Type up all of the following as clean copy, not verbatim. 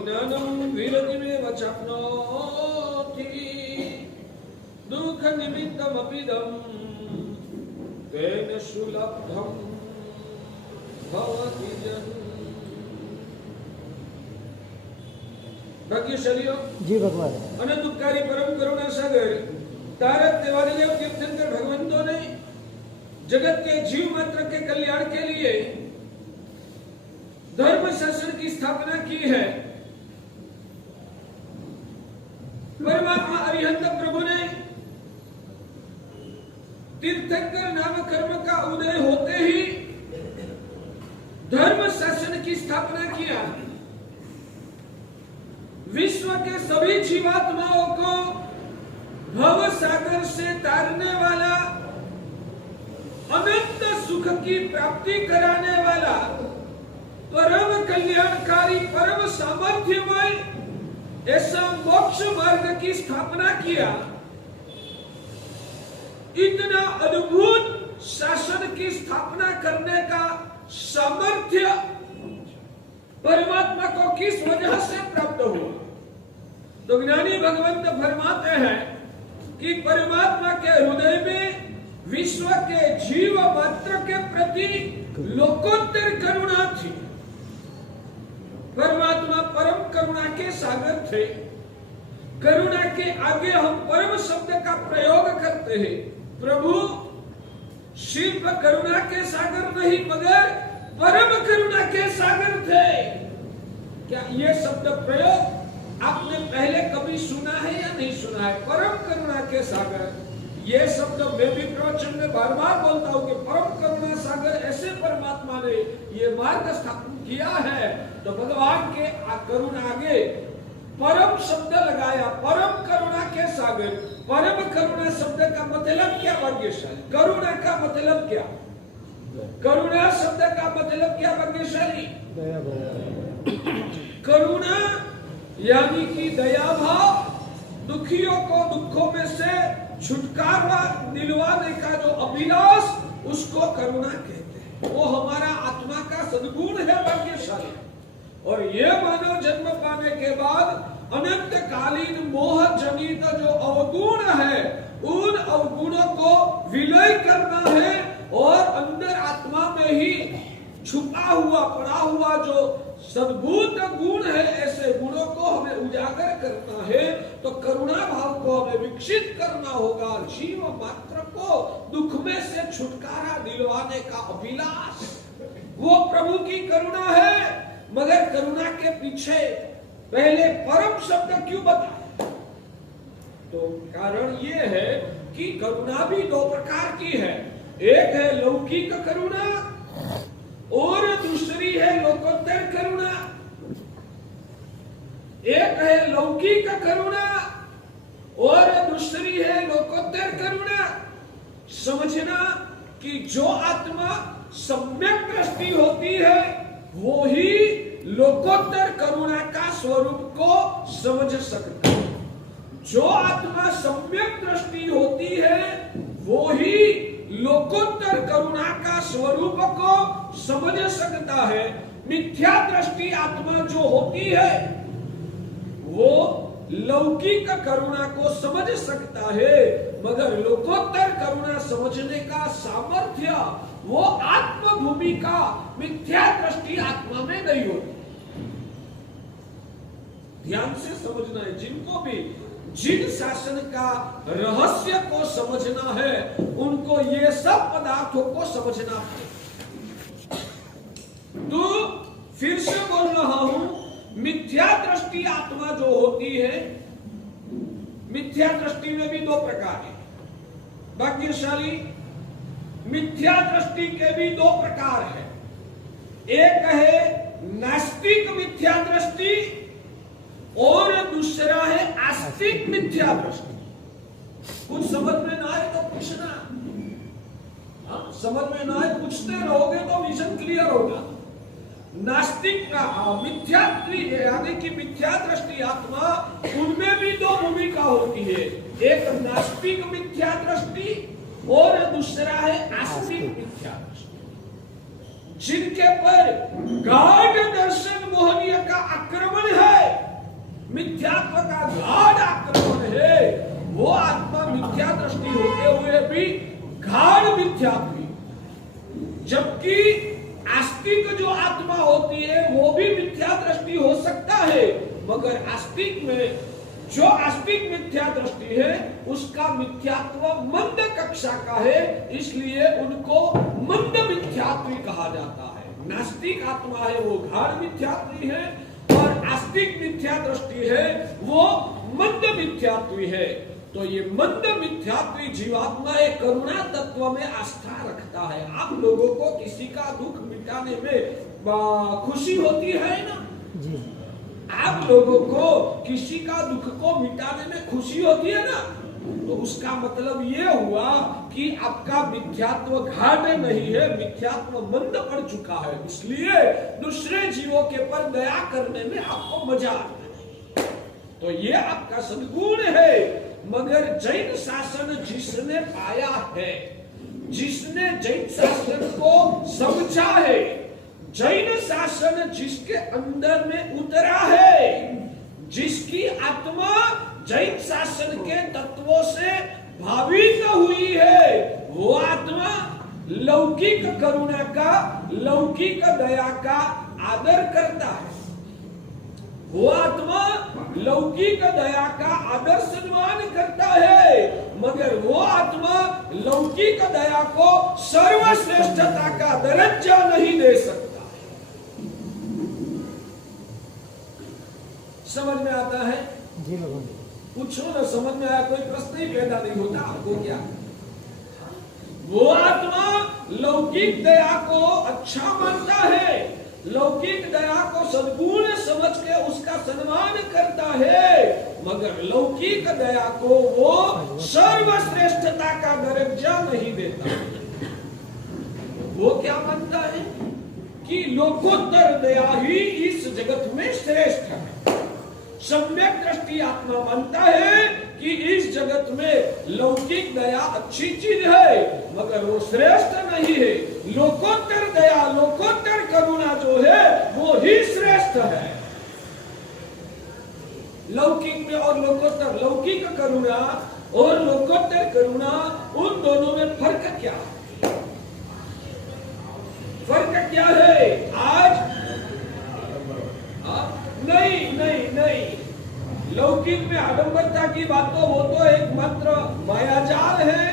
ज्ञानं विरतिमेव चाप्नोति दुःख निमित्तमपिदं तेन सुलभं भवति जन। भाग्यशालीओ जी भगवान अनंत उपकारी परम करुणा सागर तारक देवादिदेव तीर्थंकर भगवंतों ने जगत के जीव मात्र के कल्याण के लिए धर्म शासन की स्थापना की है। परमात्मा अरिहंत प्रभु ने तीर्थंकर नाम कर्म का उदय होते ही धर्म शासन की स्थापना किया। विश्व के सभी जीवात्माओं को भव सागर से तारने वाला, अनंत सुख की प्राप्ति कराने वाला, परम कल्याणकारी, परम सामर्थ्यमय ऐसा मोक्ष मार्ग की स्थापना किया। इतना अद्भुत शासन की स्थापना करने का सामर्थ्य परमात्मा को किस वजह से प्राप्त हुआ? तो ज्ञानी भगवंत फरमाते हैं कि परमात्मा के हृदय में विश्व के जीव मात्र के प्रति लोकोत्तर करुणा थी। परमात्मा परम करुणा के सागर थे। करुणा के आगे हम परम शब्द का प्रयोग करते हैं। प्रभु शिल्प करुणा के सागर नहीं मगर परम करुणा के सागर थे। क्या ये शब्द प्रयोग आपने पहले कभी सुना है या नहीं सुना है? परम करुणा के सागर, ये शब्द मैं भी प्रवचन में बार बार बोलता हूँ कि परम करुणा सागर ऐसे परमात्मा ने ये मार्ग स्थापन किया है। तो भगवान के करुणा आगे परम शब्द लगाया, परम करुणा के सागर। परम करुणा शब्द का मतलब क्या भाग्यशाली? करुणा का मतलब क्या? करुणा शब्द का मतलब क्या भाग्यशाली? करुणा यानी कि दया भाव, दुखियों को दुखों में से छुटकारा दिलवाने का जो अभिलाष, उसको करुणा कहते हैं। वो हमारा आत्मा का सद्गुण है भाग्यशाली। और ये मानव जन्म पाने के बाद अनंत कालीन मोह जनित जो अवगुण है, उन अवगुणों को विलय करना है और अंदर आत्मा में ही छुपा हुआ पड़ा हुआ जो सद्भुत गुण है, ऐसे गुणों को हमें उजागर करना है। तो करुणा भाव को हमें विकसित करना होगा। जीव मात्र को दुख में से छुटकारा दिलवाने का अभिलाष, वो प्रभु की करुणा है। मगर करुणा के पीछे पहले परम शब्द क्यों बताया? तो कारण ये है कि करुणा भी दो प्रकार की है। एक है लौकिक करुणा और दूसरी है लोकोत्तर करुणा। एक है लौकिक करुणा और दूसरी है लोकोत्तर करुणा। समझना कि जो आत्मा सम्यक दृष्टि होती है वो ही लोकोत्तर करुणा का स्वरूप को समझ सकता है। जो आत्मा सम्यक दृष्टि होती है वो ही लोकोत्तर करुणा का स्वरूप को समझ सकता है। मिथ्या दृष्टि आत्मा जो होती है वो लौकिक करुणा को समझ सकता है, मगर लोकोत्तर करुणा समझने का सामर्थ्य वो आत्म भूमि का मिथ्या दृष्टि आत्मा में नहीं होती। ध्यान से समझना है। जिनको भी जिन शासन का रहस्य को समझना है उनको ये सब पदार्थों को समझना है। तो फिर से बोल रहा हूं, मिथ्या दृष्टि आत्मा जो होती है, मिथ्या दृष्टि में भी दो प्रकार है भाग्यशाली। मिथ्या दृष्टि के भी दो प्रकार है। एक है नास्तिक मिथ्या दृष्टि और दूसरा है आस्तिक मिथ्या दृष्टि। कुछ समझ में ना आए तो पूछना, समझ में ना आए पूछते रहोगे तो विजन क्लियर होगा। नास्तिक का मिथ्या यानी कि मिथ्या दृष्टि आत्मा, उनमें भी दो भूमिका होती है। एक नास्तिक मिथ्या दृष्टि और दूसरा है आस्तिक मिथ्या दृष्टि। जिनके पर गाढ़ दर्शन मोहनीय का आक्रमण है मिथ्यात्व का गाढ़ आक्रमण है, वो आत्मा मिथ्या दृष्टि होते हुए भी गाढ़ मिथ्यात्वी। जबकि आस्तिक जो आत्मा होती है वो भी मिथ्या दृष्टि हो सकता है, मगर आस्तिक में जो आस्तिक मिथ्या दृष्टि है उसका मिथ्यात्व मंद कक्षा का है, इसलिए उनको मंद मिथ्यात्वी कहा जाता है। नास्तिक आत्मा है वो गाढ़ मिथ्यात्वी है, और आस्तिक मिथ्या दृष्टि है वो मंद मिथ्यात्वी है। तो ये मंद मिथ्यात्वी जीवात्मा एक करुणा तत्व में आस्था रखता है। आप लोगों को किसी का दुख मिटाने में खुशी होती है ना जी। आप लोगों को किसी का दुख को मिटाने में खुशी होती है ना, तो उसका मतलब ये हुआ कि आपका मिथ्यात्व गाढ़ नहीं है, मिथ्यात्व मंद पड़ चुका है, इसलिए दूसरे जीवों के पर दया करने में आपको मजा आता है। तो ये आपका सद्गुण है। मगर जैन शासन जिसने पाया है, जिसने जैन शासन को समझा है, जैन शासन जिसके अंदर में उतरा है, जिसकी आत्मा जैन शासन के तत्वों से भावित हुई है, वो आत्मा लौकिक करुणा का, लौकिक दया का आदर करता है। वो आत्मा लौकिक दया का आदर सम्मान करता है, मगर वो आत्मा लौकिक दया को सर्वश्रेष्ठता का दर्जा नहीं दे सकता। समझ में आता है जी? पूछो ना, समझ में आया? कोई प्रश्न ही पैदा नहीं होता आपको क्या? वो आत्मा लौकिक दया को अच्छा मानता है, लौकिक दया को सद्गुण समझ के उसका सम्मान करता है, मगर लौकिक दया को वो सर्वश्रेष्ठता का दर्जा नहीं देता। वो क्या मानता है कि लोकोत्तर दया ही इस जगत में श्रेष्ठ है। सम्यक दृष्टि आत्मा मानता है कि इस जगत में लौकिक दया अच्छी चीज है, मगर वो श्रेष्ठ नहीं है। लोकोत्तर दया, लोकोत्तर करुणा जो है वो ही श्रेष्ठ है। लौकिक में और लोकोत्तर, लौकिक करुणा और लोकोत्तर करुणा, उन दोनों में फर्क क्या है? फर्क क्या है? आज नहीं नहीं नहीं, लौकिक में आडंबरता की बात तो वो तो एक मात्र मायाजाल है।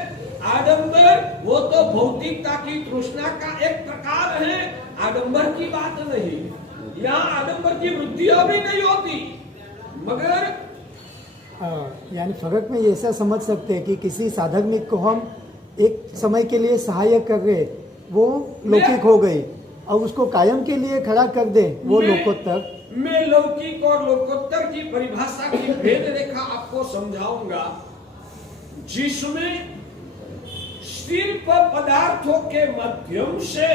आडंबर वो तो भौतिकता की तृष्णा का एक प्रकार है, आडंबर की बात नहीं। यहाँ आडंबर की वृद्धि अभी नहीं होती, मगर यानी फर्क में ऐसा समझ सकते हैं कि किसी साधक को हम एक समय के लिए सहायक कर रहे, वो लौकिक हो गई, और उसको कायम के लिए खड़ा कर दे, वो लोकोत्तर। मैं लौकिक और लोकोत्तर की परिभाषा की भेद रेखा आपको समझाऊंगा, जिसमें सिर्फ पदार्थों के माध्यम से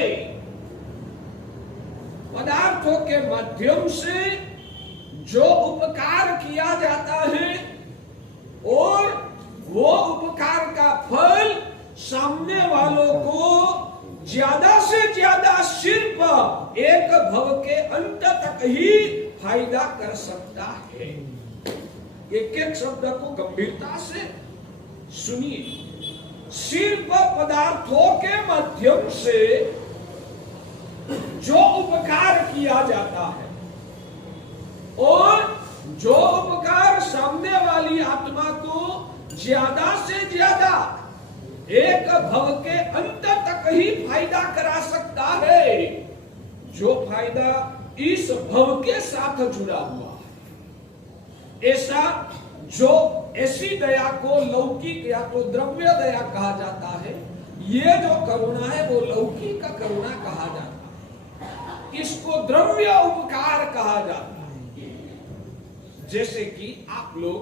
जो उपकार किया जाता है, और वो उपकार का फल सामने वालों को ज्यादा से ज्यादा सिर्फ एक भव के अंत तक ही फायदा कर सकता है। एक एक शब्द को गंभीरता से सुनिए। सिर्फ पदार्थों के माध्यम से जो उपकार किया जाता है, और जो उपकार सामने वाली आत्मा को ज्यादा से ज्यादा एक भव के अंत तक ही फायदा करा सकता है, जो फायदा इस भव के साथ जुड़ा हुआ है। ऐसी दया को लौकिक या तो द्रव्य दया कहा जाता है। ये जो करुणा है वो लौकिक करुणा कहा जाता है, इसको द्रव्य उपकार कहा जाता है। जैसे कि आप लोग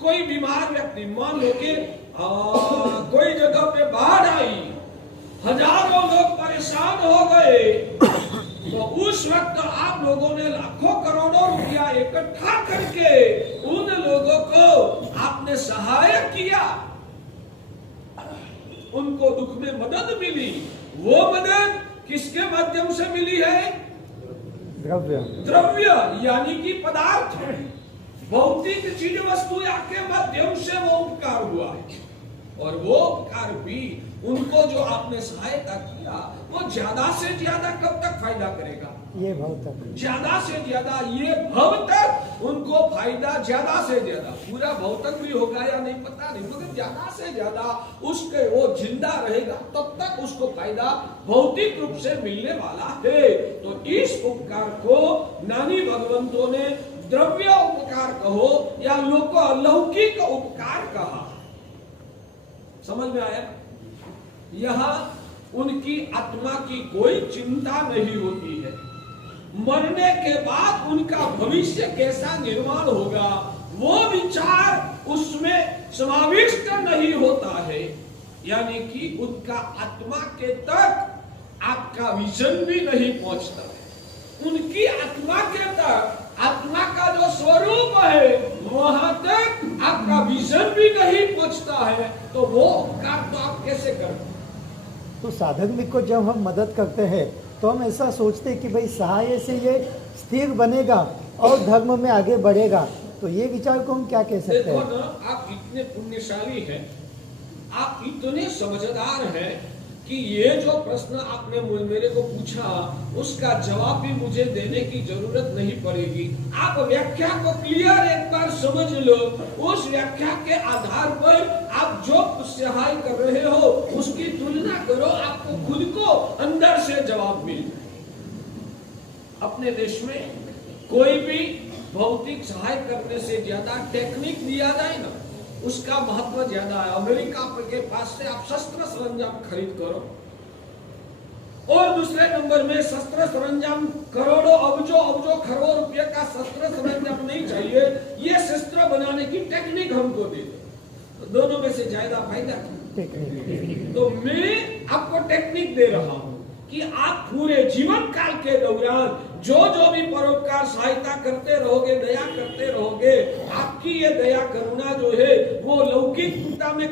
कोई बीमार व्यक्ति, मान लो कि कोई जगह पे बाढ़ आई, हजारों लोग परेशान हो गए, तो उस वक्त आप लोगों ने लाखों करोड़ों रुपया इकट्ठा करके उन लोगों को आपने सहायक किया, उनको दुख में मदद मिली। वो मदद किसके माध्यम से मिली है? द्रव्य यानी कि पदार्थ। भौतिक चीज वस्तु के माध्यम से वो उपकार हुआ है, और वो उपकार भी उनको जो आपने सहायता किया वो ज्यादा से ज्यादा कब तक फायदा करेगा? ये भव तक, ज्यादा से ज्यादा ये भव तक उनको फायदा, ज्यादा से ज्यादा, पूरा भव तक भी होगा या नहीं पता नहीं, मगर ज्यादा से ज्यादा उसके वो जिंदा रहेगा तब तक उसको फायदा भौतिक रूप से मिलने वाला है। तो इस उपकार को नानी भगवंतों ने द्रव्य उपकार कहो या लौकिक उपकार कहा। समझ में आया? यहां उनकी आत्मा की कोई चिंता नहीं होती है, मरने के बाद उनका भविष्य कैसा निर्माण होगा वो विचार उसमें समाविष्ट नहीं होता है, यानी कि उनका आत्मा के तक आपका विजन भी नहीं पहुंचता है। उनकी आत्मा के तक, आत्मा का जो स्वरूप है वहां तक आपका विजन भी नहीं पहुंचता है, तो वो उपकार तो आप कैसे करते? तो साधक मित्र को जब हम मदद करते हैं तो हम ऐसा सोचते हैं कि भाई सहाय से ये स्थिर बनेगा और धर्म में आगे बढ़ेगा, तो ये विचार को हम क्या कह सकते देखो हैं? ना, आप इतने पुण्यशाली हैं, आप इतने समझदार हैं कि ये जो प्रश्न आपने मेरे को पूछा उसका जवाब भी मुझे देने की जरूरत नहीं पड़ेगी। आप व्याख्या को क्लियर एक बार समझ लो, उस व्याख्या के आधार पर आप जो सहाय कर रहे हो उसकी तुलना करो, आपको खुद को अंदर से जवाब मिल जाए। अपने देश में कोई भी भौतिक सहाय करने से ज्यादा टेक्निक दिया जाए ना, उसका महत्व ज्यादा है। अमेरिका के पास से आप शस्त्र सरंजाम खरीद करो, और दूसरे नंबर में शस्त्र सरंजाम करोड़ों अबजों खरबों रुपए का शस्त्र सरंजाम नहीं चाहिए, ये शस्त्र बनाने की टेक्निक हमको दे दो, तो दोनों में से ज्यादा फायदा। तो मैं आपको टेक्निक दे रहा हूं कि आप पूरे जीवन काल के दौरान जो भी परोपकार सहायता करते रहोगे, दया करते रहोगे, आपकी ये दया करुणा जो है वो लौकिकता में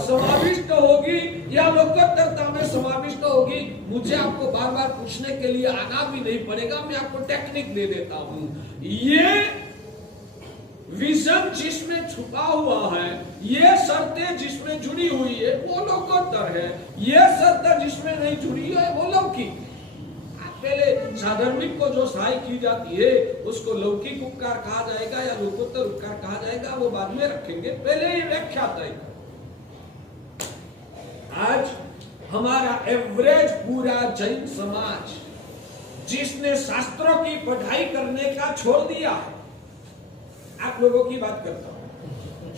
समाविष्ट होगी या लोकोत्तरता में समाविष्ट होगी। मुझे आपको बार बार पूछने के लिए आना भी नहीं पड़ेगा, मैं आपको टेक्निक दे देता हूं। ये विजन जिसमें छुपा हुआ है, ये शर्तें जिसमें जुड़ी हुई है वो लोकोत्तर है, ये शर्तें जिसमें नहीं जुड़ी है वो लौकिक। पहले साधर्मिक को जो सहाय की जाती है उसको लौकिक उपकार कहा जाएगा या लोकोत्तर उपकार कहा जाएगा, वो बाद में रखेंगे, पहले ये व्याख्या तय करो। आज हमारा एवरेज पूरा जैन समाज जिसने शास्त्रों की पढ़ाई करने का छोड़ दिया है, आप लोगों की बात करता हूं,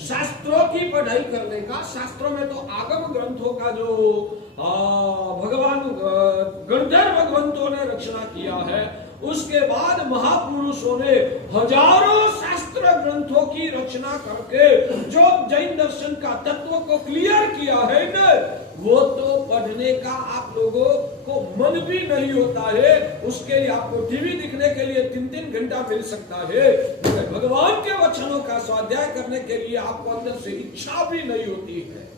शास्त्रों की पढ़ाई करने का, शास्त्रों में तो आगम ग्रंथों का जो भगवान गणधर भगवंतों ने रचना किया है, उसके बाद महापुरुषों ने हजारों शास्त्र ग्रंथों की रचना करके जो जैन दर्शन का तत्व को क्लियर किया है न, वो तो पढ़ने का आप लोगों को मन भी नहीं होता है। उसके लिए आपको टीवी दिखने के लिए 3-3 घंटा मिल सकता है, भगवान के वचनों का स्वाध्याय करने के लिए आपको अंदर से इच्छा भी नहीं होती है।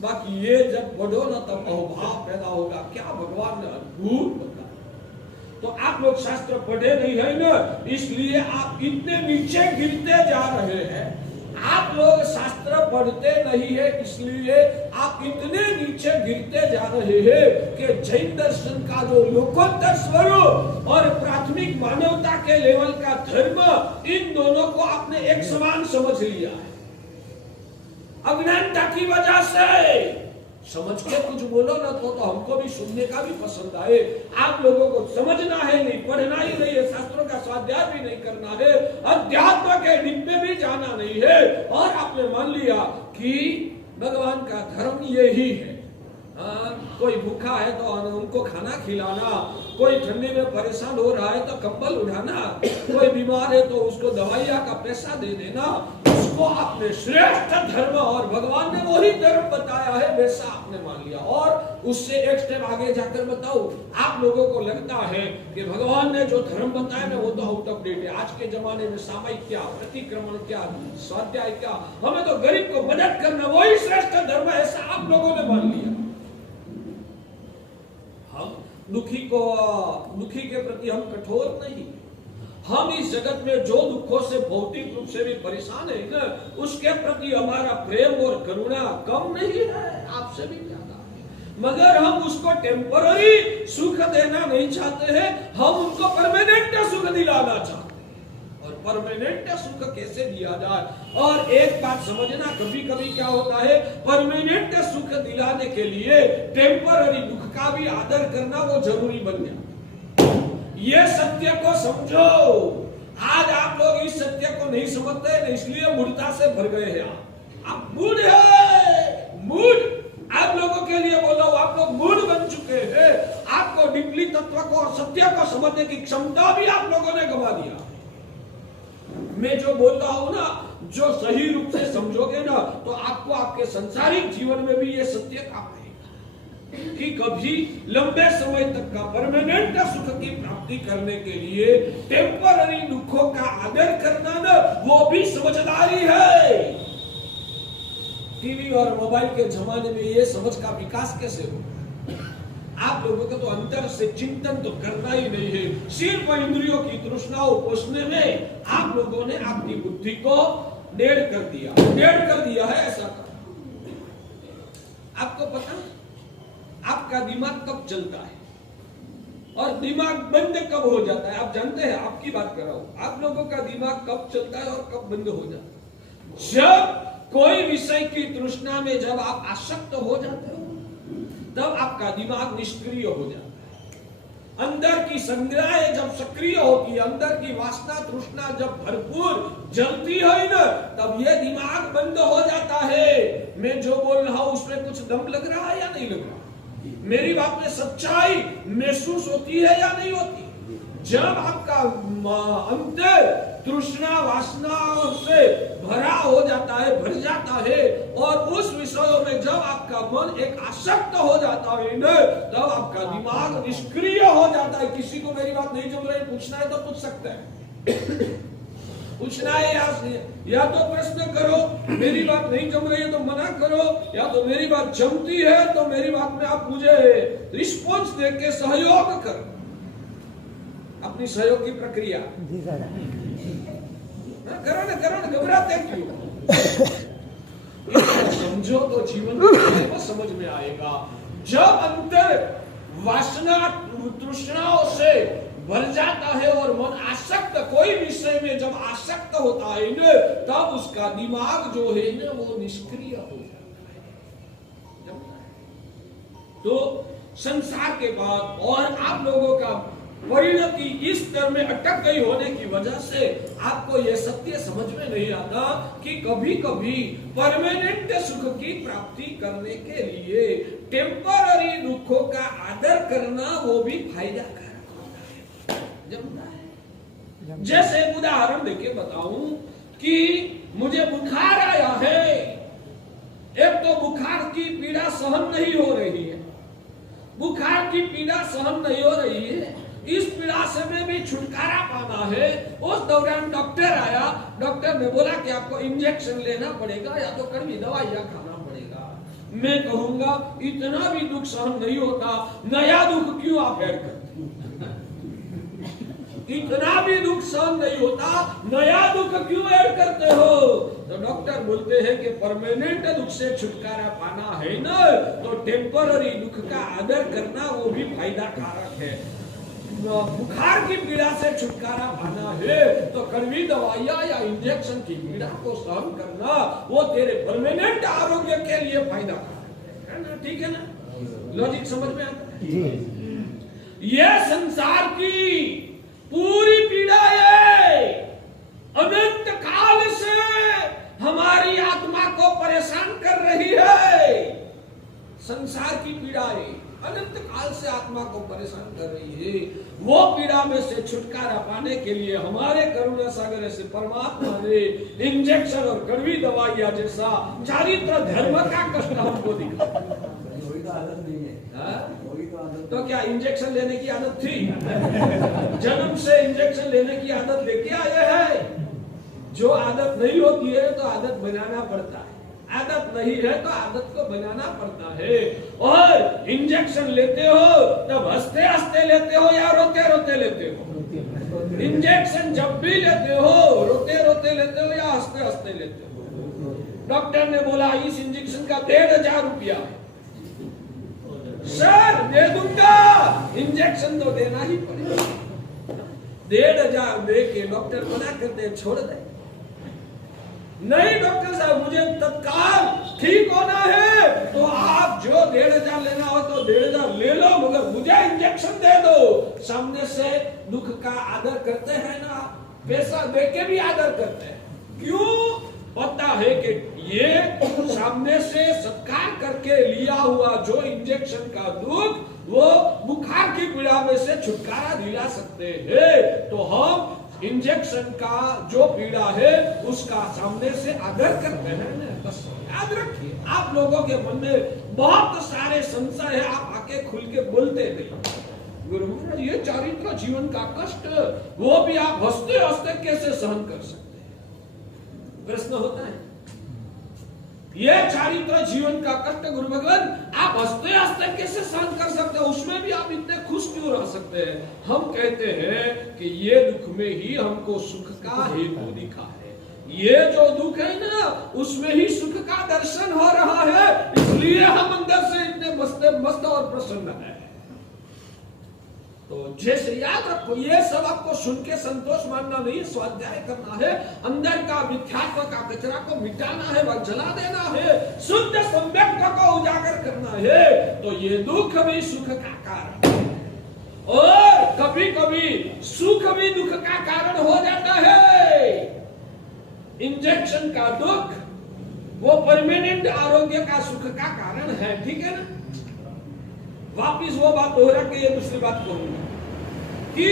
बाकी ये जब पढ़ो ना तब अहोभाव पैदा होगा, क्या भगवान ने अद्भुत बताया। तो आप लोग शास्त्र पढ़े नहीं है ना, इसलिए आप इतने नीचे गिरते जा रहे हैं। आप लोग शास्त्र पढ़ते नहीं है इसलिए आप इतने नीचे गिरते जा रहे हैं कि जैन दर्शन का जो लोकोत्तर स्वरूप और प्राथमिक मानवता के लेवल का धर्म, इन दोनों को आपने एक समान समझ लिया है। अज्ञानता की वजह से समझ के कुछ बोलो ना तो हमको भी सुनने का भी पसंद आए। आप लोगों को समझना है नहीं, पढ़ना ही नहीं है, शास्त्रों का स्वाध्याय भी नहीं करना है, अध्यात्म के डिब्बे भी जाना नहीं है, और आपने मान लिया कि भगवान का धर्म यही है। कोई भूखा है तो उनको खाना खिलाना, कोई ठंडी में परेशान हो रहा है तो कंबल उठाना, कोई बीमार है तो उसको दवाइयां का पैसा दे देना, उसको आपने श्रेष्ठ धर्म और भगवान ने वही धर्म बताया है वैसा आपने मान लिया। और उससे एक स्टेप आगे जाकर बताओ, आप लोगों को लगता है कि भगवान ने जो धर्म बताया ना वो तो आउट ऑफ डेट है। आज के जमाने में सामायिक क्या, प्रतिक्रमण क्या, स्वाध्याय क्या, हमें तो गरीब को मदद करना वही श्रेष्ठ धर्म है, ऐसा आप लोगों ने मान लिया। हम दुखी के प्रति हम कठोर नहीं, हम इस जगत में जो दुखों से भौतिक रूप से भी परेशान है ना, उसके प्रति हमारा प्रेम और करुणा कम नहीं है, आपसे भी ज्यादा है। मगर हम उसको टेम्पररी सुख देना नहीं चाहते हैं, हम उनको परमानेंट सुख दिलाना चाहते हैं। और परमानेंट सुख कैसे दिया जाए? और एक बात समझना, कभी कभी क्या होता है, परमानेंट सुख दिलाने के लिए टेम्पररी दुख का भी आदर करना वो जरूरी बन जाता है। ये सत्य को समझो। आज आप लोग इस सत्य को नहीं समझते हैं, इसलिए मूर्खता से भर गए हैं। आप मूड है, मूड। आप लोगों के लिए बोलो, आप लोग मूड बन चुके हैं। आपको डीपली तत्व को और सत्य को समझने की क्षमता भी आप लोगों ने गंवा दिया। मैं जो बोल रहा हूं ना, जो सही रूप से समझोगे ना, तो आपको आपके संसारिक जीवन में भी ये सत्य काम आएगा कि कभी लंबे समय तक का परमानेंट सुख की प्राप्ति करने के लिए टेम्पररी दुखों का आदर करना ना, वो भी समझदारी है। टीवी और मोबाइल के जमाने में ये समझ का विकास कैसे हो? आप लोगों को तो अंतर से चिंतन तो करना ही नहीं है, सिर्फ इंद्रियों की तृष्णाओं पोषने में आप लोगों ने आपकी बुद्धि को डेढ़ कर दिया है। ऐसा आपको पता, आपका दिमाग कब चलता है और दिमाग बंद कब हो जाता है? आप जानते हैं? आपकी बात कर रहा हूं। आप लोगों का दिमाग कब चलता है और कब बंद हो जाता है? जब कोई विषय की तृष्णा में जब आप आसक्त हो जाते हो, तब आपका दिमाग निष्क्रिय हो जाता है। अंदर की संग्रह जब सक्रिय होती है, अंदर की वासना तृष्णा जब भरपूर जलती है ना, तब ये दिमाग बंद हो जाता है। मैं जो बोल रहा हूं उसमें कुछ दम लग रहा है या नहीं लग रहा? मेरी बात में सच्चाई महसूस होती है या नहीं होती? जब आपका अंतर तृष्णा वासना से भरा हो जाता है, भर जाता है, और उस विषयों में जब आपका मन एक आसक्त हो जाता है ना, तब आपका दिमाग निष्क्रिय हो जाता है। किसी को मेरी बात नहीं जम रही, पूछना है तो पूछ सकते हैं। पूछना है या तो प्रश्न करो, मेरी बात नहीं जम रही है तो मना करो, या तो मेरी बात जमती है तो मेरी बात में आप मुझे रिस्पॉन्स देके सहयोग करो। अपनी सहयोग की प्रक्रिया जी सर, करो ना, घबराते क्यों? समझो तो जीवन में समझ में आएगा। जब अंतर वासना तृष्णाओं से भर जाता है और मन आसक्त, कोई विषय में जब आसक्त होता है ना, तब उसका दिमाग जो है ना वो निष्क्रिय हो जाता है। तो संसार के बाद और आप लोगों का परिणति इस स्तर में अटक गई होने की वजह से आपको यह सत्य समझ में नहीं आता कि कभी कभी परमानेंट सुख की प्राप्ति करने के लिए टेम्पररी दुखों का आदर करना वो भी फायदाकारक होता है। जैसे उदाहरण देके बताऊं कि मुझे बुखार आया है, एक तो बुखार की पीड़ा सहन नहीं हो रही है, बुखार की पीड़ा सहन नहीं हो रही है, इस पीड़ा से में भी छुटकारा पाना है। उस दौरान डॉक्टर आया, डॉक्टर ने बोला कि आपको इंजेक्शन लेना पड़ेगा या तो कड़वी दवाइयां खाना पड़ेगा। मैं कहूंगा इतना भी दुख सहन नहीं होता, नया दुख क्यों आप ऐड करते? इतना भी दुख सहन नहीं होता, नया दुख क्यों ऐड करते हो? तो डॉक्टर बोलते हैं कि परमानेंट दुख से छुटकारा पाना है ना, तो टेम्पररी दुख का आदर करना वो भी फायदाकारक है। बुखार की पीड़ा से छुटकारा पाना है तो कड़वी दवाइयां या इंजेक्शन की पीड़ा को सहन करना वो तेरे परमानेंट आरोग्य के लिए फायदाकारक है ना? ठीक है ना? लॉजिक समझ में आता है? यह संसार की पूरी पीड़ा है, अनंत काल से हमारी आत्मा को परेशान कर रही है। संसार की पीड़ाएं अनंत काल से आत्मा को परेशान कर रही है। वो पीड़ा में से छुटकारा पाने के लिए हमारे करुणा सागर से परमात्मा ने इंजेक्शन और कड़वी दवाइयां जैसा चारित्र धर्म का कष्ट हमको दिखा। तो क्या इंजेक्शन लेने की आदत थी? जन्म से इंजेक्शन लेने की आदत लेके आए हैं। जो आदत नहीं होती है तो आदत बनाना पड़ता है, आदत नहीं है तो आदत को बनाना पड़ता है। और इंजेक्शन लेते हो तब हंसते हंसते लेते हो या रोते रोते लेते हो? इंजेक्शन जब भी लेते हो, रोते रोते लेते हो या हंसते हंसते लेते हो? डॉक्टर ने बोला इस इंजेक्शन का 1500 रुपया। सर दे दूंगा, इंजेक्शन तो देना ही पड़ेगा। 1500 दे के डॉक्टर मना करते छोड़ दे। नहीं डॉक्टर साहब मुझे तत्काल ठीक होना है, तो आप जो 1500 लेना हो तो 1500 ले लो, मगर मुझे इंजेक्शन दे दो। सामने से दुख का आदर करते हैं ना, पैसा दे के भी आदर करते हैं। क्यों? पता है कि ये सामने से सत्कार करके लिया हुआ जो इंजेक्शन का दुख, वो बुखार की पीड़ा में से छुटकारा दिला सकते हैं। तो हम इंजेक्शन का जो पीड़ा है उसका सामने से आदर करते हैं ना। बस याद रखिए, आप लोगों के मन में बहुत सारे संशय है, आप आके खुल के बोलते नहीं। गुरु महाराज ये चारित्र जीवन का कष्ट, वो भी आप हंसते हंसते कैसे सहन कर सकते हैं? प्रश्न होता है। ये चारित्र जीवन का कष्ट गुरु भगवान आप हंसते हंसते कैसे सहन कर सकते हो? उसमें भी आप इतने खुश क्यों रह सकते हैं? हम कहते हैं कि ये दुख में ही हमको सुख का हेतु दिखा है। ये जो दुख है ना, उसमें ही सुख का दर्शन हो रहा है, इसलिए हम अंदर से इतने मस्त और प्रसन्न है। तो जैसे याद रखो, ये सब आपको सुन के संतोष मानना नहीं, स्वाध्याय करना है। अंदर का मिथ्यात्व का कचरा को मिटाना है, वह जला देना है, शुद्ध सम्यक को उजागर करना है। तो ये दुख भी सुख का कारण है, और कभी कभी सुख भी दुख का कारण हो जाता है। इंजेक्शन का दुख वो परमानेंट आरोग्य का सुख का कारण है, ठीक है ना। वापिस वो बात दोहरा के ये दूसरी बात कहूंगा कि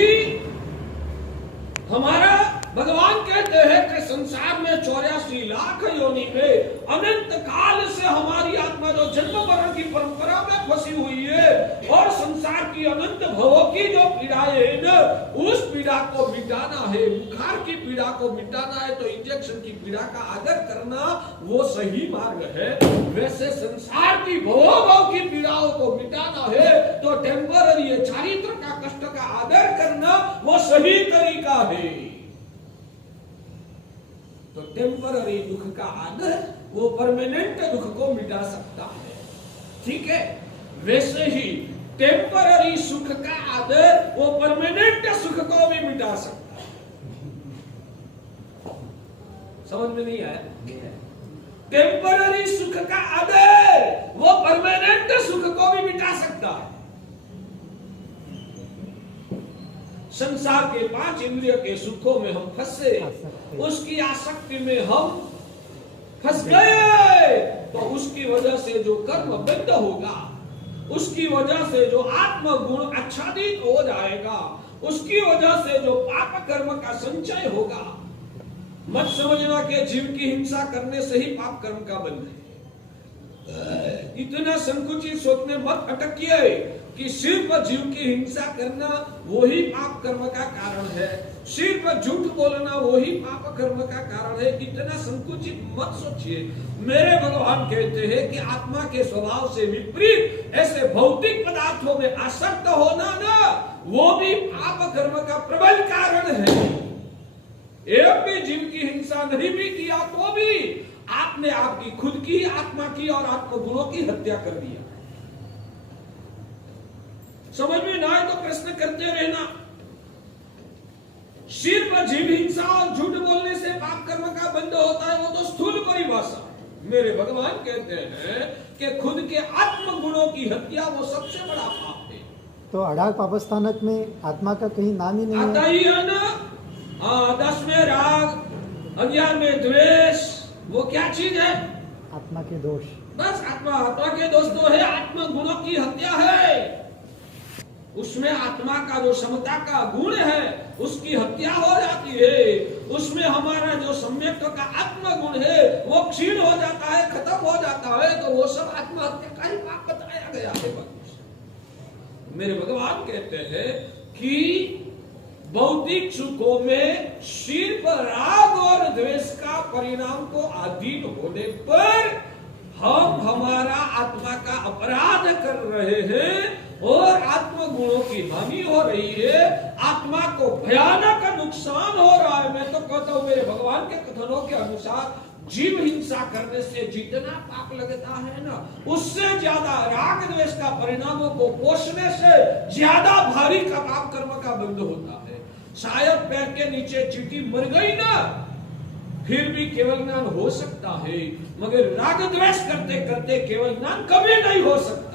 हमारा भगवान कहते हैं कि संसार में 84 लाख योनि में अनंत काल से हमारी आत्मा जो जन्म मरण की परंपरा में फंसी हुई है, और संसार की अनंत भवों की जो पीड़ाएं है ना, उस पीड़ा को मिटाना है, बुखार की पीड़ा को मिटाना है, तो इंजेक्शन की पीड़ा का आदर करना वो सही मार्ग है। वैसे संसार की भवों की पीड़ाओं को मिटाना है, तो टेम्पररी चारित्र का कष्ट का आदर करना वो सही तरीका है। तो टेम्पररी दुख का आदर वो परमानेंट दुख को मिटा सकता है, ठीक है। वैसे ही टेम्पररी सुख का आदर वो परमानेंट सुख को भी मिटा सकता है। समझ में नहीं आया? टेम्पररी सुख का आदर वो परमानेंट सुख को भी मिटा सकता है। संसार के 5 इंद्रिय के सुखों में हम फंसे, उसकी आसक्ति में हम फंस गए, तो उसकी वजह से जो कर्म बंद होगा, उसकी वजह से जो आत्म गुण आच्छादित हो जाएगा, उसकी वजह से जो पाप कर्म का संचय होगा। मत समझना कि जीव की हिंसा करने से ही पाप कर्म का बंध है। इतना संकुचित सोचने मत अटकिए कि सिर्फ जीव की हिंसा करना वही पाप कर्म का कारण है, सिर्फ झूठ बोलना वही पाप कर्म का कारण है। इतना संकुचित मत सोचिए। मेरे भगवान कहते हैं कि आत्मा के स्वभाव से विपरीत ऐसे भौतिक पदार्थों में आसक्त होना ना, वो भी पाप कर्म का प्रबल कारण है। एक भी जीव की हिंसा नहीं भी किया तो भी आपने आपकी खुद की, आत्मा की और आत्मगुणों की हत्या कर दिया। समझ में ना आए तो प्रश्न करते रहना। सिर्फ जीव हिंसा और झूठ बोलने से पाप कर्म का बंध होता है, वो तो स्थूल परिभाषा। मेरे भगवान कहते हैं कि खुद के आत्म गुणों की हत्या वो सबसे बड़ा पाप है। तो अढ़ाक पापस्थानक में आत्मा का कहीं नाम ही नहीं आता ही है ना। 10 में राग, 11 में द्वेष, वो क्या चीज है? आत्मा के दोष। बस आत्मा के दोष तो है, आत्म गुणों की हत्या है। उसमें आत्मा का जो समता का गुण है उसकी हत्या हो जाती है। उसमें हमारा जो सम्यक का आत्म गुण है वो क्षीण हो जाता है, खत्म हो जाता है। तो वो सब आत्महत्या का ही पाप बताया गया है। मेरे भगवान कहते हैं कि भौतिक सुखों में सिर्फ राग और द्वेष का परिणाम को अधीन होने पर हम हमारा आत्मा का अपराध कर रहे हैं, और आत्म गुणों की हानि हो रही है, आत्मा को भयानक नुकसान हो रहा है। मैं तो कहता हूं मेरे भगवान के कथनों के अनुसार जीव हिंसा करने से जितना पाप लगता है ना, उससे ज्यादा राग द्वेष का परिणामों को पोषने से ज्यादा भारी का पाप कर्म का बंध होता है। शायद पैर के नीचे चींटी मर गई ना, फिर भी केवल ज्ञान हो सकता है, मगर राग द्वेष करते करते केवल ज्ञान कभी नहीं हो सकता।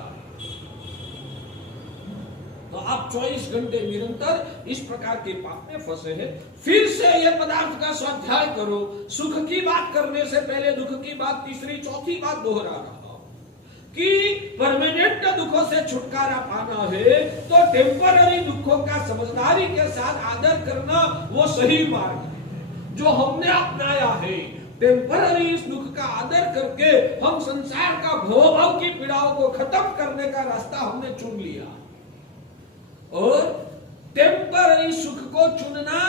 तो आप 24 घंटे निरंतर इस प्रकार के पाप में फंसे हैं। फिर से ये पदार्थ का स्वाध्याय करो। सुख की बात करने से पहले दुख की बात, तीसरी चौथी बात दोहरा रहा हूं कि परमानेंट दुखों से छुटकारा पाना है तो टेम्पररी दुखों का समझदारी के साथ आदर करना वो सही मार्ग है जो हमने अपनाया है। टेम्पररी इस दुख का आदर करके हम संसार का भवभाव की पीड़ाओं को खत्म करने का रास्ता हमने चुन लिया। और टेम्पररी सुख को चुनना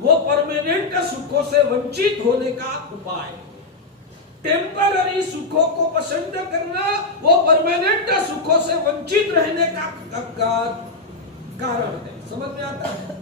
वो परमानेंट सुखों से वंचित होने का उपाय। टेम्पररी सुखों को पसंद करना वो परमानेंट सुखों से वंचित रहने का कारण है। समझ में आता है?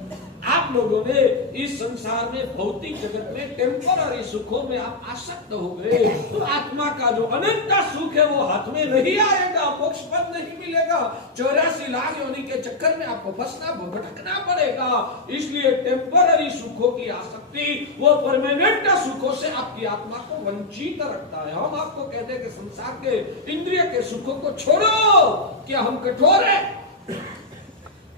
आप लोगों ने इस संसार में भौतिक जगत में टेम्पररी सुखों में आप आसक्त हो गए तो आत्मा का जो अनंत सुख है वो हाथ में नहीं आएगा, मोक्ष पद नहीं मिलेगा। 84 लाख योनि के चक्कर में आपको फंसना भटकना पड़ेगा। इसलिए टेम्पररी सुखों की आसक्ति वो परमानेंट सुखों से आपकी आत्मा को वंचित रखता है। हम आपको कहते हैं कि संसार के इंद्रिय के सुखों को छोड़ो। क्या हम कठोर है?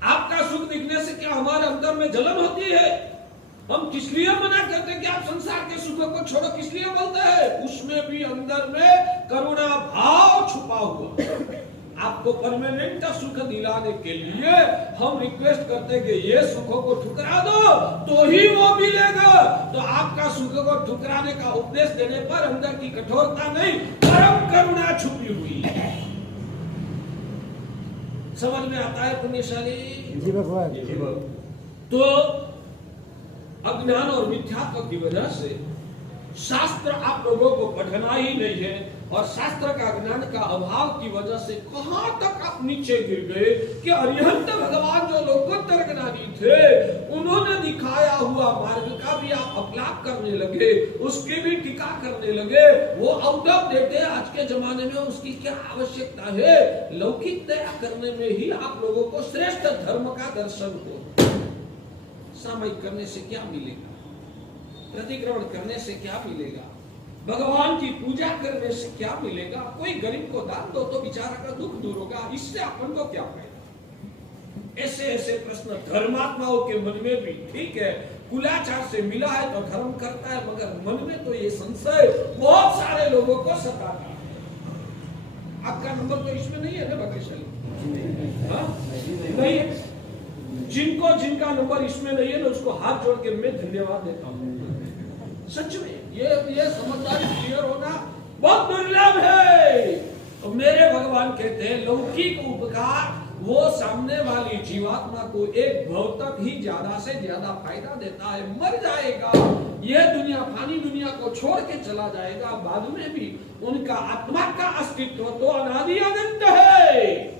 आपका सुख दिखने से क्या हमारे अंदर में जलन होती है? हम किस लिए मना करते हैं कि आप संसार के सुखों को छोड़ो? किस लिए बोलते हैं? उसमें भी अंदर में करुणा भाव छुपा हुआ। आपको परमानेंट सुख दिलाने के लिए हम रिक्वेस्ट करते हैं कि ये सुखों को ठुकरा दो तो ही वो मिलेगा। तो आपका सुख को ठुकराने का उपदेश देने पर अंदर की कठोरता नहीं, परम करुणा छुपी हुई है। समझ में आता है पुण्यशाली जी भगवान। तो अज्ञान और मिथ्यात्व की वजह से शास्त्र आप लोगों को पढ़ना ही नहीं है और शास्त्र का ज्ञान का अभाव की वजह से कहां तक आप नीचे गिर गए कि अरिहंत भगवान जो लोकोत्तर ज्ञानी थे उन्होंने दिखाया हुआ मार्ग का भी आप अपलाप करने लगे, उसकी भी टीका करने लगे। वो आउट ऑफ डेट है। आज के जमाने में उसकी क्या आवश्यकता है? लौकिक दया करने में ही आप लोगों को श्रेष्ठ धर्म का दर्शन हो। सामयिक करने से क्या मिलेगा? प्रतिक्रमण करने से क्या मिलेगा? भगवान की पूजा करने से क्या मिलेगा? कोई गरीब को दान दो तो बेचारा का दुख दूर होगा। इससे अपन को क्या फायदा? ऐसे ऐसे प्रश्न धर्मात्माओं के मन में भी ठीक है। कुलाचार से मिला है तो धर्म करता है, मगर मन में तो ये संशय बहुत सारे लोगों को सताता है। आपका नंबर तो इसमें नहीं है ना भाग्यशाली? नहीं है। जिनका नंबर इसमें नहीं है ना उसको हाथ जोड़ के मैं धन्यवाद देता हूँ। सच में ये समझदारी क्लियर होना बहुत दुर्लभ है। तो मेरे भगवान कहते हैं लौकिक उपकार वो सामने वाली जीवात्मा को एक भव तक ही ज्यादा से ज्यादा फायदा देता है। मर जाएगा, यह दुनिया फानी दुनिया को छोड़ के चला जाएगा, बाद में भी उनका आत्मा का अस्तित्व तो अनादि अनंत है।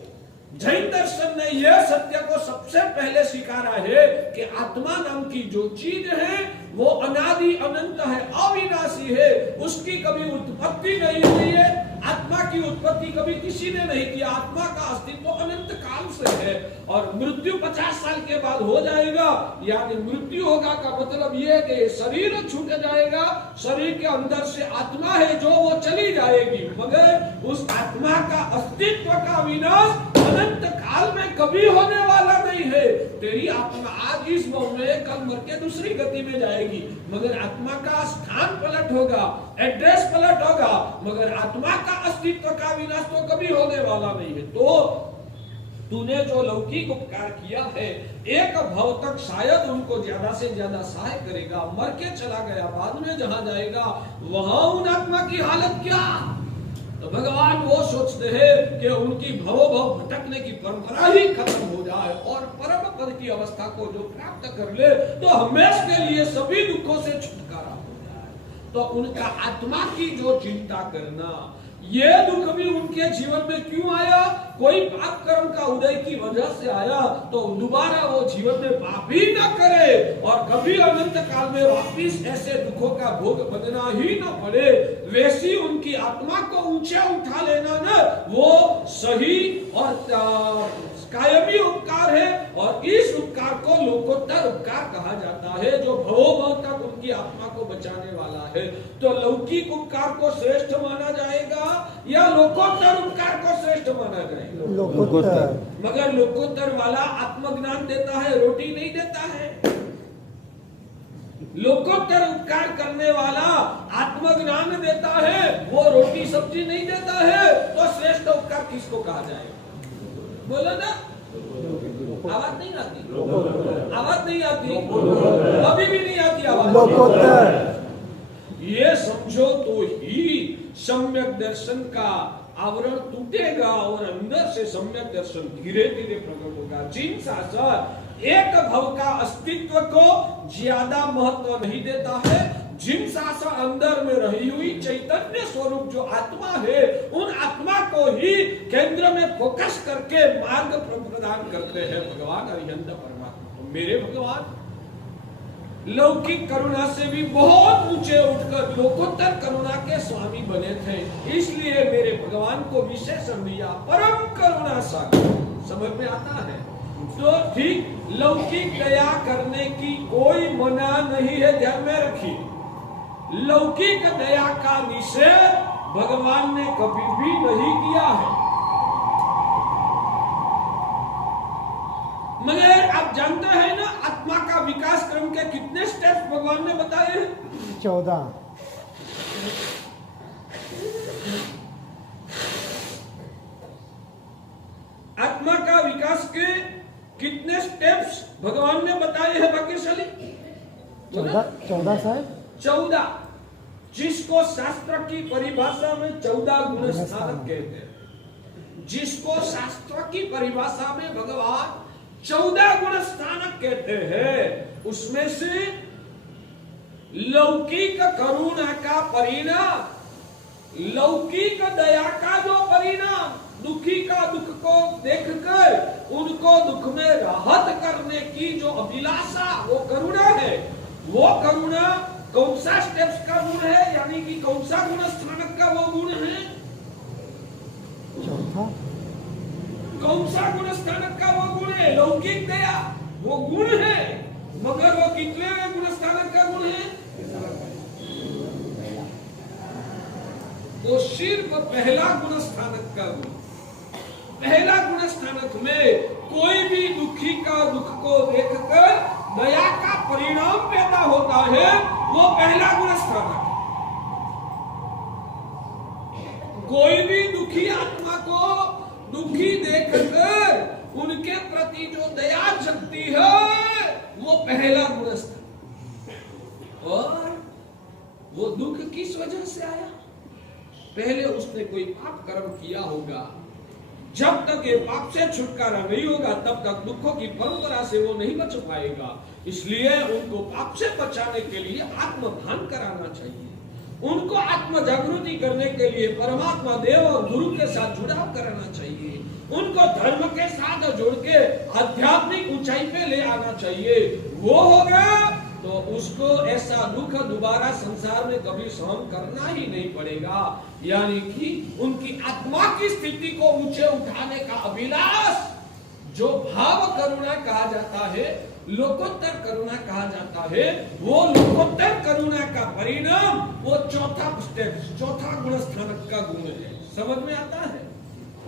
जैन दर्शन ने यह सत्य को सबसे पहले स्वीकारा है कि आत्मा नाम की जो चीज है वो अनादि अनंत है, अविनाशी है, उसकी कभी उत्पत्ति नहीं हुई है। आत्मा की उत्पत्ति कभी किसी ने नहीं किया। आत्मा का अस्तित्व अनंत काल से है और मृत्यु 50 साल के बाद हो जाएगा। यानी मृत्यु होगा का मतलब यह है कि शरीर छूट जाएगा, शरीर के अंदर से आत्मा है जो वो चली जाएगी, मगर उस आत्मा का अस्तित्व का विनाश अनंत काल में कभी होने वाला नहीं है। तेरी आत्मा आज इस भाव में, कल मर के दूसरी गति में जाएगी, मगर आत्मा का स्थान पलट होगा, एड्रेस पलट होगा, मगर आत्मा का अस्तित्व का विनाश तो कभी होने वाला नहीं है। तो तूने जो लौकिक उपकार किया है एक भव तक शायद उनको ज्यादा से ज्यादा सहाय करेगा। मर के चला गया, बाद में जहां जाएगा वहां उन आत्मा की हालत क्या? तो भगवान वो सोचते हैं कि उनकी भवोभव भटकने की परंपरा ही खत्म हो जाए और परम पद की अवस्था को जो प्राप्त कर ले तो हमेशा के लिए सभी दुखों से छुटकारा हो जाए। तो उनका आत्मा की जो चिंता करना, ये दुख भी उनके जीवन में क्यों आया? कोई पाप कर्म का उदय की वजह से आया, तो दोबारा वो जीवन में पाप ही न करे और कभी अनंत काल में वापिस ऐसे दुखों का भोग बनना ही न पड़े। वैसी उनकी आत्मा को ऊंचे उठा लेना न, वो सही और कायमी उपकार है और इस उपकार को लोकोत्तर उपकार कहा जाता है, जो भवोभव तक उनकी आत्मा को बचाने वाला है। तो लौकिक उपकार को श्रेष्ठ माना जाएगा या लोकोत्तर उपकार को श्रेष्ठ माना जाएगा? लोकोत्तर। मगर लोकोत्तर वाला आत्मज्ञान देता है, रोटी नहीं देता है। लोकोत्तर उपकार करने वाला आत्मज्ञान देता है, वो रोटी सब्जी नहीं देता है, तो श्रेष्ठ उपकार किसको कहा जाएगा? बोलो ना, आवाज नहीं आती, आवाज नहीं आती, अभी भी नहीं आती आवाज। लोकोत्तर ये समझो तो ही सम्यक दर्शन का आवरण टूटेगा और अंदर से सम्यक दर्शन धीरे धीरे प्रकट होगा। जिन शासक एक भव का अस्तित्व को ज्यादा महत्व नहीं देता है, जिन शासन अंदर में रही हुई चैतन्य स्वरूप जो आत्मा है, उन आत्मा को ही केंद्र में फोकस करके मार्ग प्रदान करते हैं भगवान अरिहंत परमात्मा। तो मेरे भगवान लौकिक करुणा से भी बहुत ऊंचे उठकर लोकोत्तर करुणा के स्वामी बने थे, इसलिए मेरे भगवान को विशेषण दिया परम करुणा सागर। समझ में आता है? तो ठीक लौकिक दया करने की कोई मना नहीं है, ध्यान में रखिए। लौकिक दया का निषेध भगवान ने कभी भी नहीं किया है। मगर आप जानते हैं ना, आत्मा का विकास क्रम के कितने स्टेप्स भगवान ने बताए हैं? 14। आत्मा का विकास के कितने स्टेप्स भगवान ने बताए हैं भाग्यशाली? 14 साहब। 14, जिसको शास्त्र की परिभाषा में 14 गुण स्थानक कहते हैं, जिसको शास्त्र की परिभाषा में भगवान 14 गुण स्थानक कहते हैं, उसमें से लौकिक करुणा का परिणाम, लौकिक दया का जो परिणाम, दुखी का दुख को देखकर उनको दुख में राहत करने की जो अभिलाषा, वो करुणा है। वो करुणा कौन सा स्टेप्स का गुण है, यानी कि कौन सा गुण स्थानक का वो गुण है? कौन सा गुण स्थानक का वो गुण है? लौकिक दया वो गुण है, मगर वो कितने गुण स्थानक का गुण है? वो सिर्फ पहला गुण स्थानक का गुण। पहला गुण स्थानक में कोई भी दुखी का दुख को देखकर दया का परिणाम पैदा होता है, वो पहला गुण स्थानक। कोई भी दुखी आत्मा को दुखी देखकर उनके प्रति जो दया जगती है, वो पहला गुण स्थानक। और वो दुख किस वजह से आया? पहले उसने कोई पाप कर्म किया होगा। जब तक ये पाप से छुटकारा नहीं होगा, तब तक दुखों की परंपरा से वो नहीं बच पाएगा। इसलिए उनको पाप से बचाने के लिए आत्मभान कराना चाहिए, उनको आत्म जागृति करने के लिए परमात्मा देव और गुरु के साथ जुड़ाव कराना चाहिए, उनको धर्म के साथ जोड़ के आध्यात्मिक ऊंचाई पे ले आना चाहिए। वो होगा तो उसको ऐसा दुख दोबारा संसार में कभी सहन करना ही नहीं पड़ेगा। यानी कि उनकी आत्मा की स्थिति को ऊंचे उठाने का अभिलाष, जो भाव करुणा कहा जाता है, लोकोत्तर करुणा कहा जाता है, वो लोकोत्तर करुणा का परिणाम वो चौथा स्टेप, चौथा गुण स्थानक का गुण है। समझ में आता है?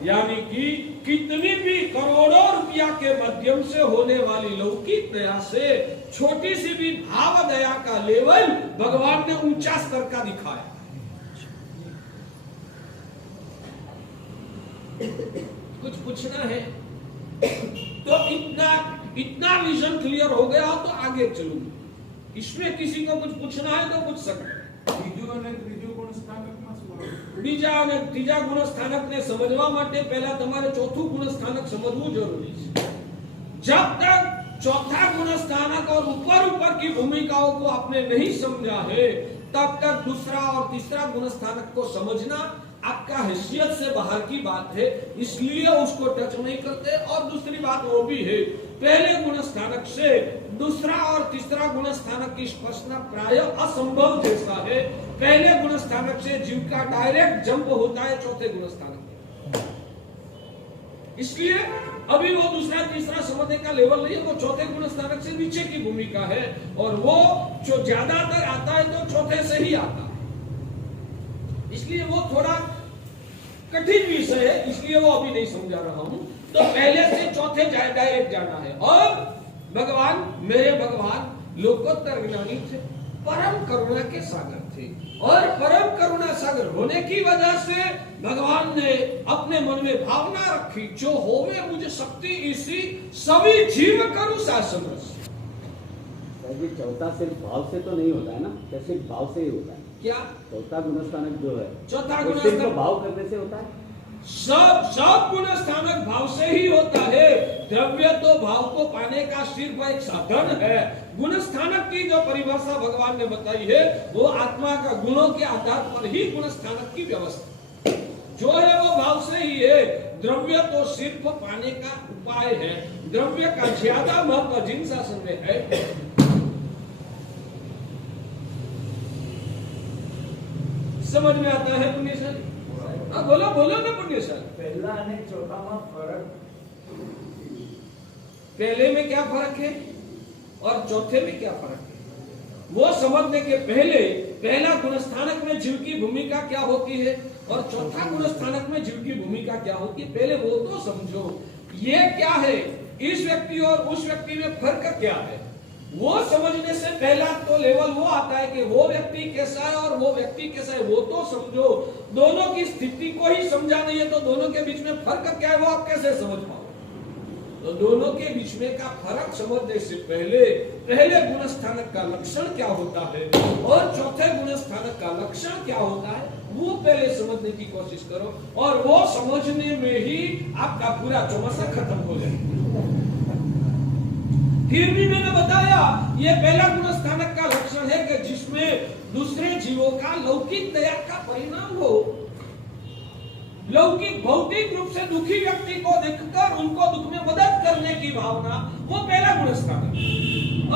यानी कि कितनी भी करोड़ों रुपया के माध्यम से होने वाली लौकिक दया से छोटी सी भी भाव दया का लेवल भगवान ने ऊंचा स्तर का दिखाया। कुछ पूछना है तो इतना विजन क्लियर हो गया तो आगे चलूंगी। इसमें किसी को कुछ पूछना है तो पूछ सकते। બીજા અને ત્રીજા ગુણ સ્થાનકને સમજવા માટે પહેલા તમારે ચોથું ગુણ સ્થાનક સમજવું જરૂરી છે। जब तक चौथा गुण स्थानक और ऊपर की भूमिकाओं को आपने नहीं समझा है, तब तक दूसरा और तीसरा गुण स्थानक को समझना आपका हैसियत से बाहर की बात है, इसलिए उसको टच नहीं करते। और दूसरी बात वो भी है, पहले गुण स्थानक से दूसरा और तीसरा गुण स्थानक की स्पर्शना प्राय असंभव जैसा है। पहले गुण स्थानक से जीव का डायरेक्ट जंप होता है चौथे गुण स्थानक, इसलिए अभी वो दूसरा तीसरा समझने का लेवल नहीं है, वो चौथे गुण स्थानक से नीचे की भूमिका है। और वो जो ज्यादातर आता है तो चौथे से ही आता है, इसलिए वो थोड़ा कठिन विषय है, इसलिए वो अभी नहीं समझा रहा हूं। तो पहले से चौथे डायरेक्ट जाना है। और भगवान, मेरे भगवान लोकोत्तर ज्ञानी थे, परम करुणा के सागर थे, और परम करुणा सागर होने की वजह से भगवान ने अपने मन में भावना रखी, जो होवे मुझे शक्ति इसी सभी जीव करूं शासन। चौथा सिर्फ भाव से तो नहीं होता है ना, क्या सिर्फ भाव से ही होता है? क्या चौथा गुणस्थानक जो है, चौथा वो सिर्फ भाव करने से होता है? सब गुण स्थानक भाव से ही होता है। द्रव्य तो भाव को पाने का सिर्फ एक साधन है। गुण स्थानक की जो परिभाषा भगवान ने बताई है, वो आत्मा का गुणों के आधार पर ही गुण स्थानक की व्यवस्था जो है वो भाव से ही है। द्रव्य तो सिर्फ पाने का उपाय है, द्रव्य का ज्यादा महत्व जिन शासन में है। समझ में आता है पुण्यशाली? हाँ बोलो बोलो ना पुण्यशाली। पहला અને ચોથામાં ફરક, पहले में क्या फर्क है और चौथे में क्या फर्क है, वो समझने के पहले पहला गुण स्थानक में जीव की भूमिका क्या होती है और चौथा गुण स्थानक में जीव की भूमिका क्या होती है, पहले वो तो समझो। ये क्या है, इस व्यक्ति और उस व्यक्ति में फर्क क्या है, वो समझने से पहला तो लेवल वो आता है कि वो व्यक्ति कैसा है और वो व्यक्ति कैसा है, वो तो समझो। दोनों की स्थिति को ही समझा नहीं है तो दोनों के बीच में फर्क क्या है वो आप कैसे समझ पाओ? तो दोनों के बीच में का फर्क समझने से पहले पहले गुण स्थानक का लक्षण क्या होता है और चौथे गुण स्थानक का लक्षण क्या होता है, वो पहले समझने की कोशिश करो, और वो समझने में ही आपका पूरा चौमासा खत्म हो जाएगा। फिर भी मैंने बताया ये पहला गुण स्थानक का लक्षण है कि जिसमें दूसरे जीवों का लौकिक दया का परिणाम हो। लौकिक भौतिक रूप से दुखी व्यक्ति को देखकर उनको दुख में मदद करने की भावना, वो पहला गुण स्थानक है।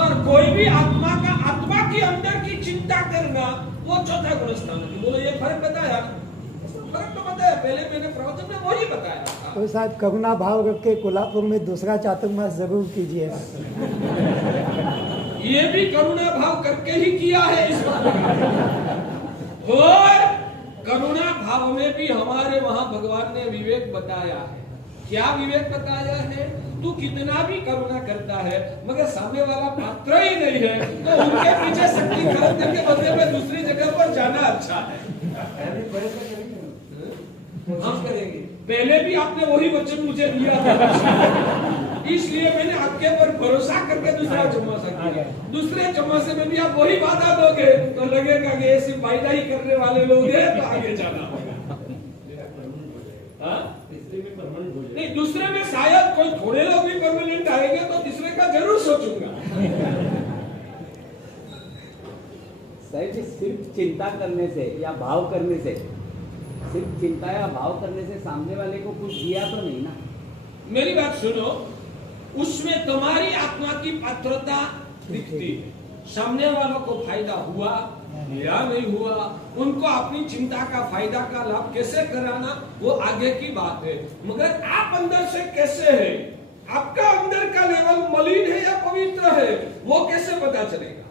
और कोई भी आत्मा का आत्मा के अंदर की चिंता करना, वो चौथा गुण स्थानक है। बोलो ये फर्क बताया? फर्क तो बताया, पहले मैंने प्रवचन में वही बताया था। तो साहब करुणा भाव रख के कोल्हापुर में दूसरा चातुर्मास जरूर कीजिए। ये भी करुणा भाव करके ही किया है इस बात और करुणा भाव में भी हमारे वहां भगवान ने विवेक बताया है। क्या विवेक बताया है? तू कितना भी करुणा करता है मगर सामने वाला पात्र ही नहीं है, तो उनके पीछे शक्ति खरीदने के बदले में दूसरी जगह पर जाना अच्छा है। हम करेंगे, पहले भी आपने वही वचन मुझे दिया था, इसलिए मैंने आपके पर भरोसा करके दूसरा चौमासा किया। दूसरे चौमासे में भी आप वही वादा दोगे तो लगेगा कि ऐसी वायदा ही करने वाले लोग हैं, तो आगे जाना होगा। नहीं, दूसरे में शायद कोई थोड़े लोग भी परमानेंट आएंगे तो तीसरे का जरूर सोचूंगा। साहिब जी, सिर्फ चिंता करने से या भाव करने से, सिर्फ चिंता या भाव करने से सामने वाले को कुछ दिया तो नहीं ना? मेरी बात सुनो, उसमें तुम्हारी आत्मा की पात्रता दिखती है, सामने वालों को फायदा हुआ या नहीं हुआ, उनको अपनी चिंता का फायदा का लाभ कैसे कराना वो आगे की बात है। मगर आप अंदर से कैसे है, आपका अंदर का लेवल मलिन है या पवित्र है, वो कैसे पता चलेगा?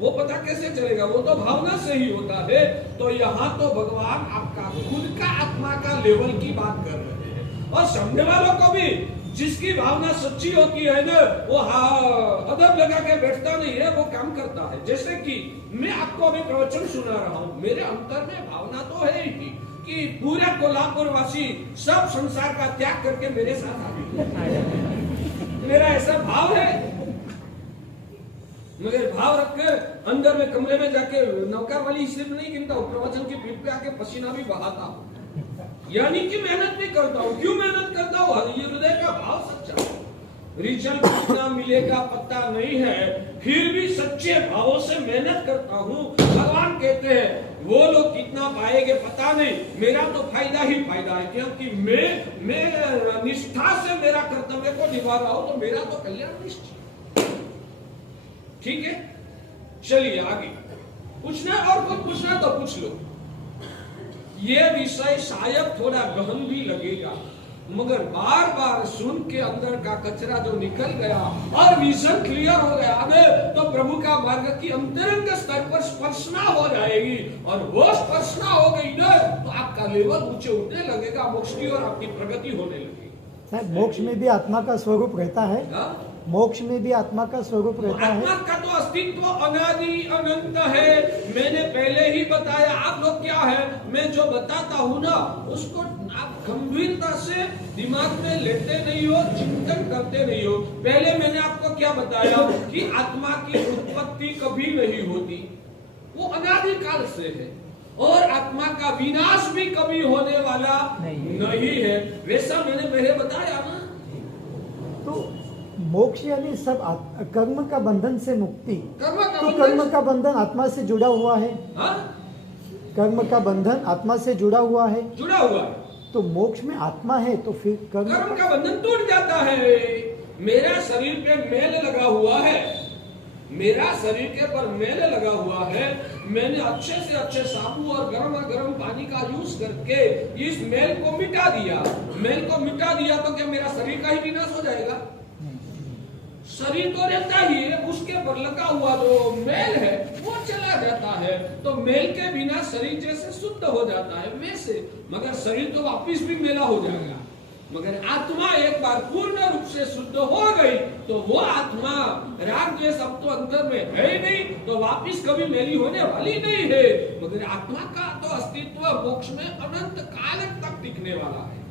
वो पता कैसे चलेगा? वो तो भावना से ही होता है। तो यहाँ तो भगवान आपका खुद का आत्मा का लेवल की बात कर रहे हैं, और सामने वालों को भी जिसकी भावना सच्ची होती है ना, वो अदब लगा के बैठता नहीं है, वो काम करता है। जैसे कि मैं आपको अभी प्रवचन सुना रहा हूँ, मेरे अंतर में भावना तो है ही कि पूरे कोल्हापुर वासी सब संसार का त्याग करके मेरे साथ आ गए, मेरा ऐसा भाव है। मगर भाव रखकर अंदर में कमरे में जाके नौकर वाली सिर्फ नहीं गिनता हूँ, प्रवचन की पीठ पे आके पसीना भी बहाता हूँ, यानी कि मेहनत भी करता हूँ। क्यों मेहनत करता हूँ? ये हृदय का भाव सच्चा है। रिजल्ट कितना मिलेगा पता नहीं है, फिर भी सच्चे भावों से मेहनत करता हूँ। भगवान कहते हैं वो लोग कितना पाएंगे पता नहीं, मेरा तो फायदा ही फायदा है, क्योंकि मैं निष्ठा से मेरा कर्तव्य को निभा रहा हूं, तो मेरा तो कल्याण निश्चित। ठीक है, चलिए आगे पूछना, और कुछ पूछना तो पूछ लो। ये विषय शायद थोड़ा गहन भी लगेगा, मगर बार बार सुन के अंदर का कचरा जो निकल गया और विजन क्लियर हो गया ना, तो प्रभु का मार्ग की अंतरंग स्तर पर स्पर्शना हो जाएगी, और वो स्पर्शना हो गई ना तो आपका लेवल ऊंचे उठने लगेगा, मोक्ष की और आपकी प्रगति होने लगेगी। साहब, मोक्ष में भी आत्मा का स्वरूप रहता है? मोक्ष में भी आत्मा का स्वरूप रहता है? आत्मा का तो अस्तित्व अनादि अनंत है, मैंने पहले ही बताया। आप लोग क्या है, मैं जो बताता हूँ ना उसको आप गंभीरता से दिमाग में लेते नहीं हो, चिंतन करते नहीं हो। पहले मैंने आपको क्या बताया कि आत्मा की उत्पत्ति कभी नहीं होती, वो अनादि काल से है, और आत्मा का विनाश भी कभी होने वाला नहीं है, वैसा मैंने पहले बताया ना। तो मोक्ष यानी सब कर्म का बंधन से मुक्ति। तो कर्म का बंधन आत्मा से जुड़ा हुआ है। कर्म का बंधन आत्मा से जुड़ा हुआ है, जुड़ा हुआ है। तो मोक्ष में आत्मा है तो फिर कर्म का बंधन टूट जाता है। मेरा शरीर पे मेल लगा हुआ है, मेरा शरीर के पर मेल लगा हुआ है, मैंने अच्छे से अच्छे साबुन और गर्म पानी का यूज करके इस मेल को मिटा दिया। मेल को मिटा दिया तो क्या मेरा शरीर का ही विनाश हो जाएगा? शरीर तो रहता ही है, उसके पर लगा हुआ जो मेल है वो चला जाता है, तो मेल के बिना शरीर जैसे शुद्ध हो जाता है वैसे, मगर शरीर तो वापिस भी मेला हो जाएगा। मगर आत्मा एक बार पूर्ण रूप से शुद्ध हो गई तो वो आत्मा राग द्वेष अब तो अंतर में है ही नहीं, तो वापिस कभी मेली होने वाली नहीं है। मगर आत्मा का तो अस्तित्व मोक्ष में अनंत काल तक टिकने वाला है।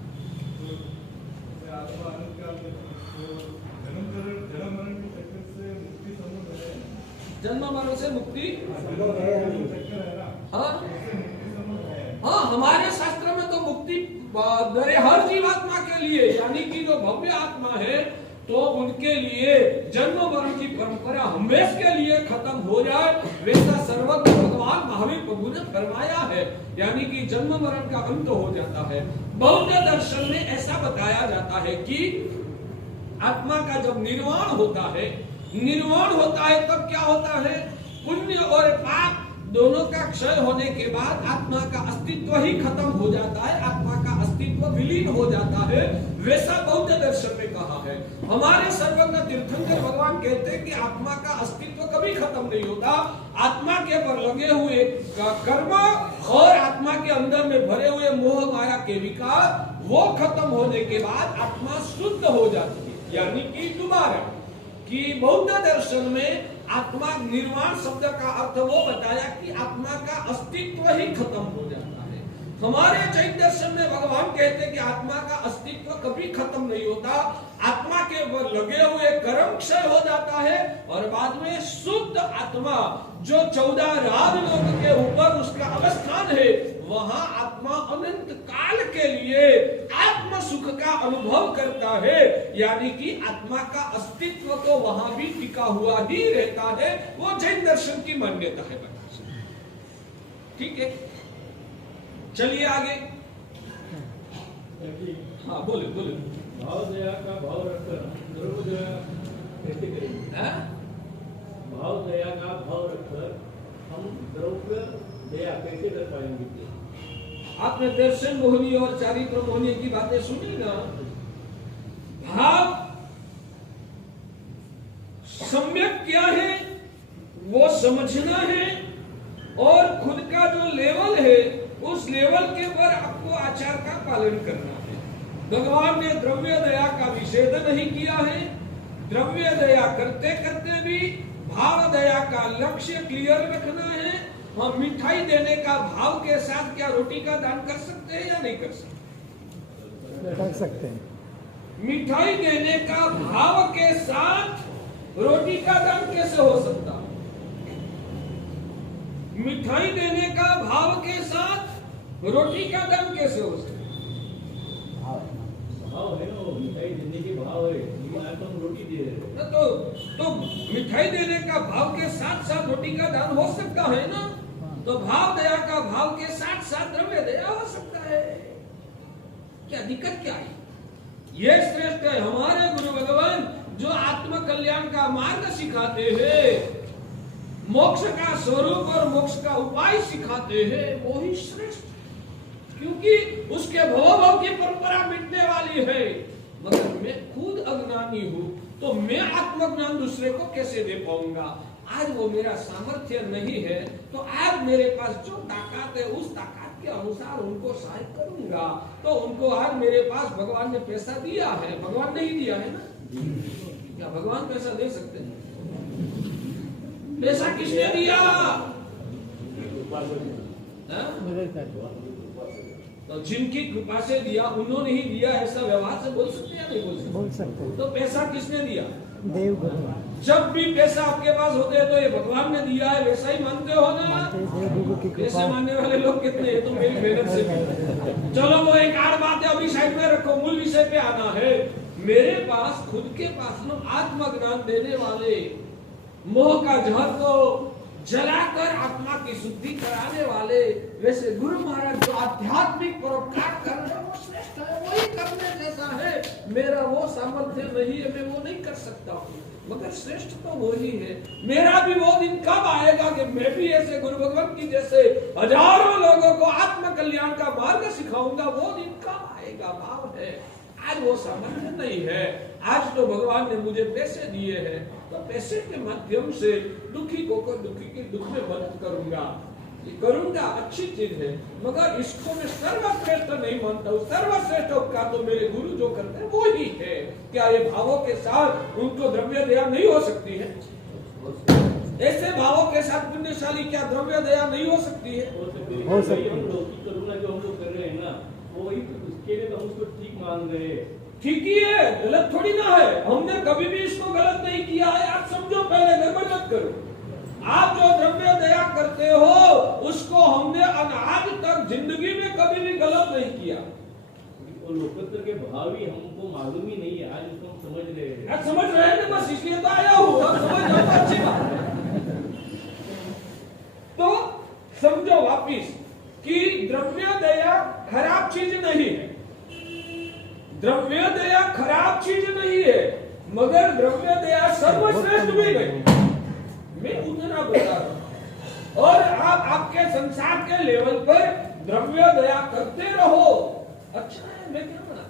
जन्म मरण से मुक्ति, हाँ हमारे शास्त्र में तो मुक्ति दरे हर जीवात्मा के लिए, यानी कि जो भव्य आत्मा है तो उनके लिए जन्म मरण की परंपरा हमेशा के लिए खत्म हो जाए, वैसा सर्वज्ञ भगवान महावीर प्रभु ने फरमाया है, यानी कि जन्म मरण का अंत हो जाता है। बौद्ध दर्शन में ऐसा बताया जाता है कि आत्मा का जब निर्वाण होता है तब क्या होता है, पुण्य और पाप दोनों का क्षय होने के बाद आत्मा का अस्तित्व ही खत्म हो जाता है, आत्मा का अस्तित्व विलीन हो जाता है, वैसा बौद्ध दर्शन में कहा है। हमारे सर्वज्ञ तीर्थंकर भगवान कहते हैं कि आत्मा का अस्तित्व कभी खत्म नहीं होता, आत्मा के पर लगे हुए कर्म और आत्मा के अंदर में भरे हुए मोह माया के विकार वो खत्म होने के बाद आत्मा शुद्ध हो जाती है। यानी कि दोबारा कि बौद्ध दर्शन में आत्मा निर्वाण शब्द का अर्थ वो बताया कि आत्मा का अस्तित्व ही खत्म हो जाता है। हमारे जैन दर्शन में भगवान कहते हैं कि आत्मा का अस्तित्व कभी खत्म नहीं होता, आत्मा के ऊपर लगे हुए कर्म क्षय हो जाता है और बाद में शुद्ध आत्मा जो 14 राजलोक के ऊपर उसका अवस्थान है, वहां आत्मा अनंत काल के लिए आत्म सुख का अनुभव करता है, यानी कि आत्मा का अस्तित्व तो वहां भी टिका हुआ ही रहता है। वो जैन दर्शन की मान्यता है। ठीक है, चलिए आगे। हाँ बोले बोले। भाव दया का भाव रखकर द्रव्य दया कैसे करेंगे? भाव दया का भाव रखकर हम द्रव्य दया कैसे कर पाएंगे? आपने दर्शन मोहनी और चारित्र मोहनी की बातें सुनी ना। भाव सम्यक क्या है वो समझना है, और खुद का जो लेवल है उस लेवल के पर आपको आचार का पालन करना है। भगवान ने द्रव्य दया का निषेध नहीं किया है, द्रव्य दया करते करते भी भाव दया का लक्ष्य क्लियर रखना है। हम मिठाई देने का भाव के साथ क्या रोटी का दान कर सकते हैं या नहीं कर सकते? कर सकते हैं। मिठाई देने का भाव के साथ रोटी का दान कैसे हो सकता? मिठाई देने का भाव के साथ रोटी का दान कैसे हो सकता? भाव है ना, वो मिठाई देने के भाव है, लेकिन आज तो हम रोटी दे रहे हैं। ना तो मिठाई देने का भाव के साथ साथ रोटी का दान हो सकता है ना। तो भाव दया का भाव के साथ साथ द्रव्य दया हो सकता है। क्या दिक्कत क्या है? ये श्रेष्ठ है हमारे गुरु भगवान जो आत्म कल्याण का मार्ग सिखाते हैं, मोक्ष का स्वरूप और मोक्ष का उपाय सिखाते हैं, वो ही श्रेष्ठ है। क्योंकि उसके भव की परंपरा मिटने वाली है। मगर मैं खुद अज्ञानी हूं तो मैं आत्मज्ञान दूसरे को कैसे दे पाऊंगा? आज वो मेरा सामर्थ्य नहीं है, तो आज मेरे पास जो ताकत है उस ताकत के अनुसार उनको सहाय करूंगा। तो उनको आज मेरे पास भगवान ने पैसा दिया है, भगवान नहीं दिया है ना? क्या भगवान पैसा दे सकते हैं? पैसा किसने दिया? तो जिनकी कृपा से दिया उन्होंने ही दिया, ऐसा व्यवहार से बोल सकते हैं या नहीं बोल सकते? तो पैसा किसने दिया? देव गुरु। जब भी पैसा आपके पास होते हैं तो ये भगवान ने दिया है, वैसा ही मानते हो ना? ऐसे मानने वाले लोग कितने हैं? तो मेरी मेहनत से भी। चलो वो एक आड़ बात है, अभी साइड में रखो, मूल विषय पे आना है। मेरे पास खुद के पास ना आत्मज्ञान देने वाले, मोह का जहर को जलाकर आत्मा की शुद्धि कराने वाले, वैसे गुरु महाराज जो आध्यात्मिक परोपकार कर रहे हैं वो श्रेष्ठ है, वही करने जैसा है। मेरा वो सामर्थ्य नहीं है, मैं वो नहीं कर सकता हूँ, मगर श्रेष्ठ तो वो ही है। मेरा भी वो दिन कब आएगा कि मैं भी ऐसे गुरु भगवान की जैसे हजारों लोगों को आत्म कल्याण का मार्ग सिखाऊंगा, वो दिन कब आएगा? भाव है। आज वो सामर्थ्य नहीं है। आज तो भगवान ने मुझे पैसे दिए हैं, तो पैसे के माध्यम से दुखी को दुखी के दुख में मदद करूंगा, ये करूंगा, अच्छी चीज है। मगर इसको मैं सर्वश्रेष्ठ नहीं मानता हूँ। सर्वश्रेष्ठ उपकार तो मेरे गुरु जो करते हैं वो ही है। क्या ये भावों के साथ उनको द्रव्य दया नहीं हो सकती है? ऐसे भावों के साथ पुण्यशाली क्या द्रव्य दया नहीं हो सकती है? हो सकती है। करुणा जो हम लोग कर रहे हैं ना, वो वही उसके लिए तो हम उसको ठीक मान रहे हैं। ठीक ही है, गलत थोड़ी ना है। हमने कभी भी इसको गलत नहीं किया है। आप समझो, पहले गड़बड़ मत करो। आप जो द्रव्य दया करते हो उसको हमने आज तक जिंदगी में कभी भी गलत नहीं किया। और लोकोत्तर के भाव ही हमको मालूम ही नहीं है, आज उसको हम समझ रहे हैं। आज समझ रहे हैं ना, बस इसलिए तो आया हूँ। अब समझ जाओ तो अच्छी बात है। तो समझो वापिस कि द्रव्य दया खराब चीज नहीं है। द्रव्य दया खराब चीज नहीं है, मगर द्रव्य दया सर्वश्रेष्ठ भी नहीं। मैं उतना बता रहा हूं। और आप आपके संसार के लेवल पर द्रव्य दया करते रहो, अच्छा है, मैं क्या मना।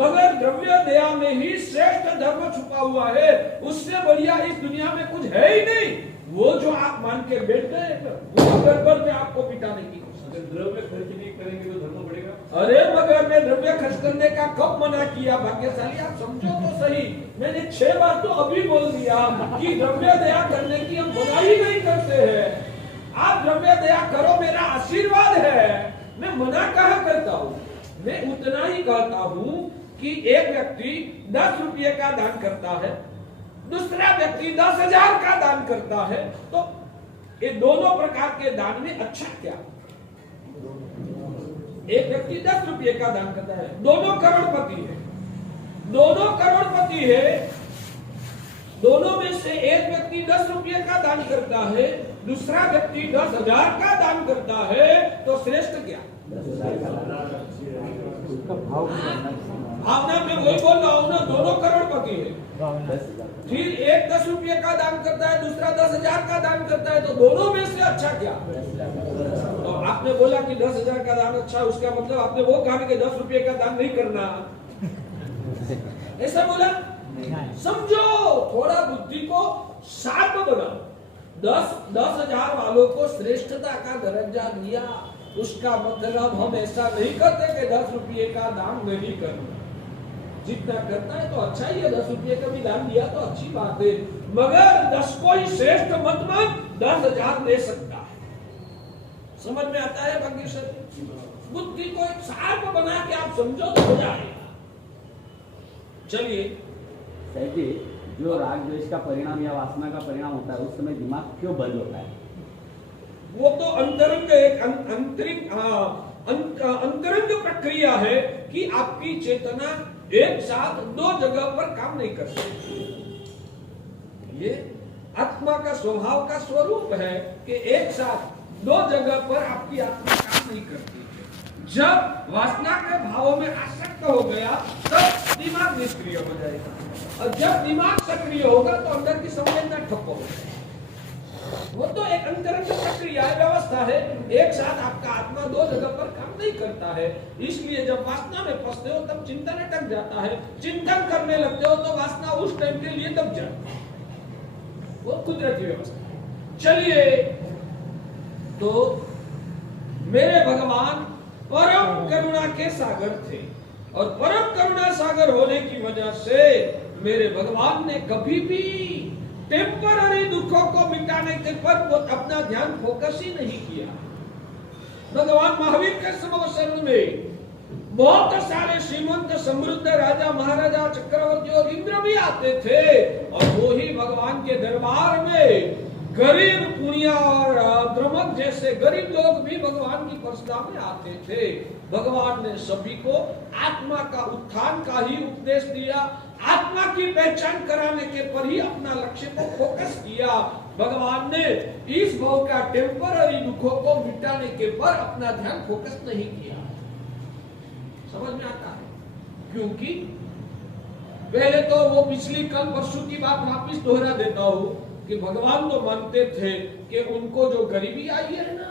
मगर द्रव्य दया में ही श्रेष्ठ धर्म छुपा हुआ है। उससे बढ़िया इस दुनिया में कुछ है ही नहीं। वो जो आप मान के बैठ गए, वो गड़बड़ में आपको पिटाने की। द्रव्य खर्च नहीं करेंगे तो धर्म बढ़ेगा। अरे मगर मैं द्रव्य खर्च करने का कब मना किया? भाग्यशाली आप समझो तो सही। मैंने 6 बार तो अभी बोल दिया कि द्रव्य दया करने की हम मना ही नहीं करते हैं। आप द्रव्य दया करो, मेरा आशीर्वाद है। मैं मना कहाँ करता हूँ? मैं उतना ही कहता हूँ कि एक व्यक्ति 10 रुपये का दान करता है, दूसरा व्यक्ति 10,000 का दान करता है, तो ये दोनों प्रकार के दान में अच्छा क्या? एक व्यक्ति 10 रुपये का दान करता है, दोनों करोड़पति है। दोनों करोड़पति है, दोनों में से एक व्यक्ति 10 रुपये का दान करता है, दूसरा व्यक्ति 10,000 का दान करता है, तो श्रेष्ठ क्या? भावना में वही बोल रहा हूं ना, दोनों करोड़पति है। फिर एक 10 रुपये का दान करता है, दूसरा 10,000 का दान करता है, तो दोनों में से अच्छा क्या? तो आपने बोला कि 10,000 का दान अच्छा, उसका मतलब आपने वो कहा कि 10 रुपये का दान नहीं करना, ऐसा बोला? समझो, थोड़ा बुद्धि को शार्प बनाओ। 10,000 वालों को श्रेष्ठता का दर्जा दिया, उसका मतलब हम ऐसा नहीं करते कि 10 रुपये का दान नहीं करना। जितना करता है तो अच्छा ही है, 10 रुपये का भी दान दिया तो अच्छी बात है, मगर 10 को ही श्रेष्ठ मत मान, 10,000 दे सकता है। समझ में आता है? भाग्यशाली बुद्धि को एक शार्प बना के आप समझो तो हो जाएगा। चलिए साहब जी, जो राग द्वेष का परिणाम या वासना का परिणाम होता है, उस समय दिमाग क्यों बंद होता है? वो तो अंतरंग एक अंतरंग प्रक्रिया है कि आपकी चेतना एक साथ दो जगह पर काम नहीं कर सकते। ये आत्मा का स्वभाव का स्वरूप है कि एक साथ दो जगह पर आपकी आत्मा काम नहीं करती है। जब वासना के भावों में आसक्त हो गया तब दिमाग निष्क्रिय हो जाएगा, और जब दिमाग सक्रिय होगा तो अंदर की संवेदना ठप हो जाएगी। वो तो एक अंतरंग प्रक्रिया व्यवस्था है, एक साथ आपका आत्मा दो जगह पर काम नहीं करता है। इसलिए जब वासना में फंसते हो तब चिंतन अटक जाता है, चिंतन करने लगते हो तो वासना उस टाइम के लिए दब जाती है। वो कुदरती व्यवस्था है। चलिए, तो मेरे भगवान परम करुणा के सागर थे, और परम करुणा सागर होने की वजह से मेरे भगवान ने कभी भी टेम्पररी दुखों को मिटाने के पर वो अपना ध्यान फोकस ही नहीं किया। भगवान महावीर के समवसन में बहुत सारे श्रीमंत समृद्ध राजा महाराजा चक्रवर्ती और इंद्र भी आते थे, और वो ही भगवान के दरबार में गरीब पुनिया और द्रमक जैसे गरीब लोग भी भगवान की प्रसन्नता में आते थे। भगवान ने सभी को आत्मा का उत्थान का ही उपदेश दिया, आत्मा की पहचान कराने के पर ही अपना लक्ष्य को फोकस किया। भगवान ने इस भाव का टेम्पररी दुखों को मिटाने के पर अपना ध्यान फोकस नहीं किया। समझ में आता है? क्योंकि पहले तो वो पिछली कल परसों की बात वापिस दोहरा देता हूँ कि भगवान तो मानते थे कि उनको जो गरीबी आई है ना,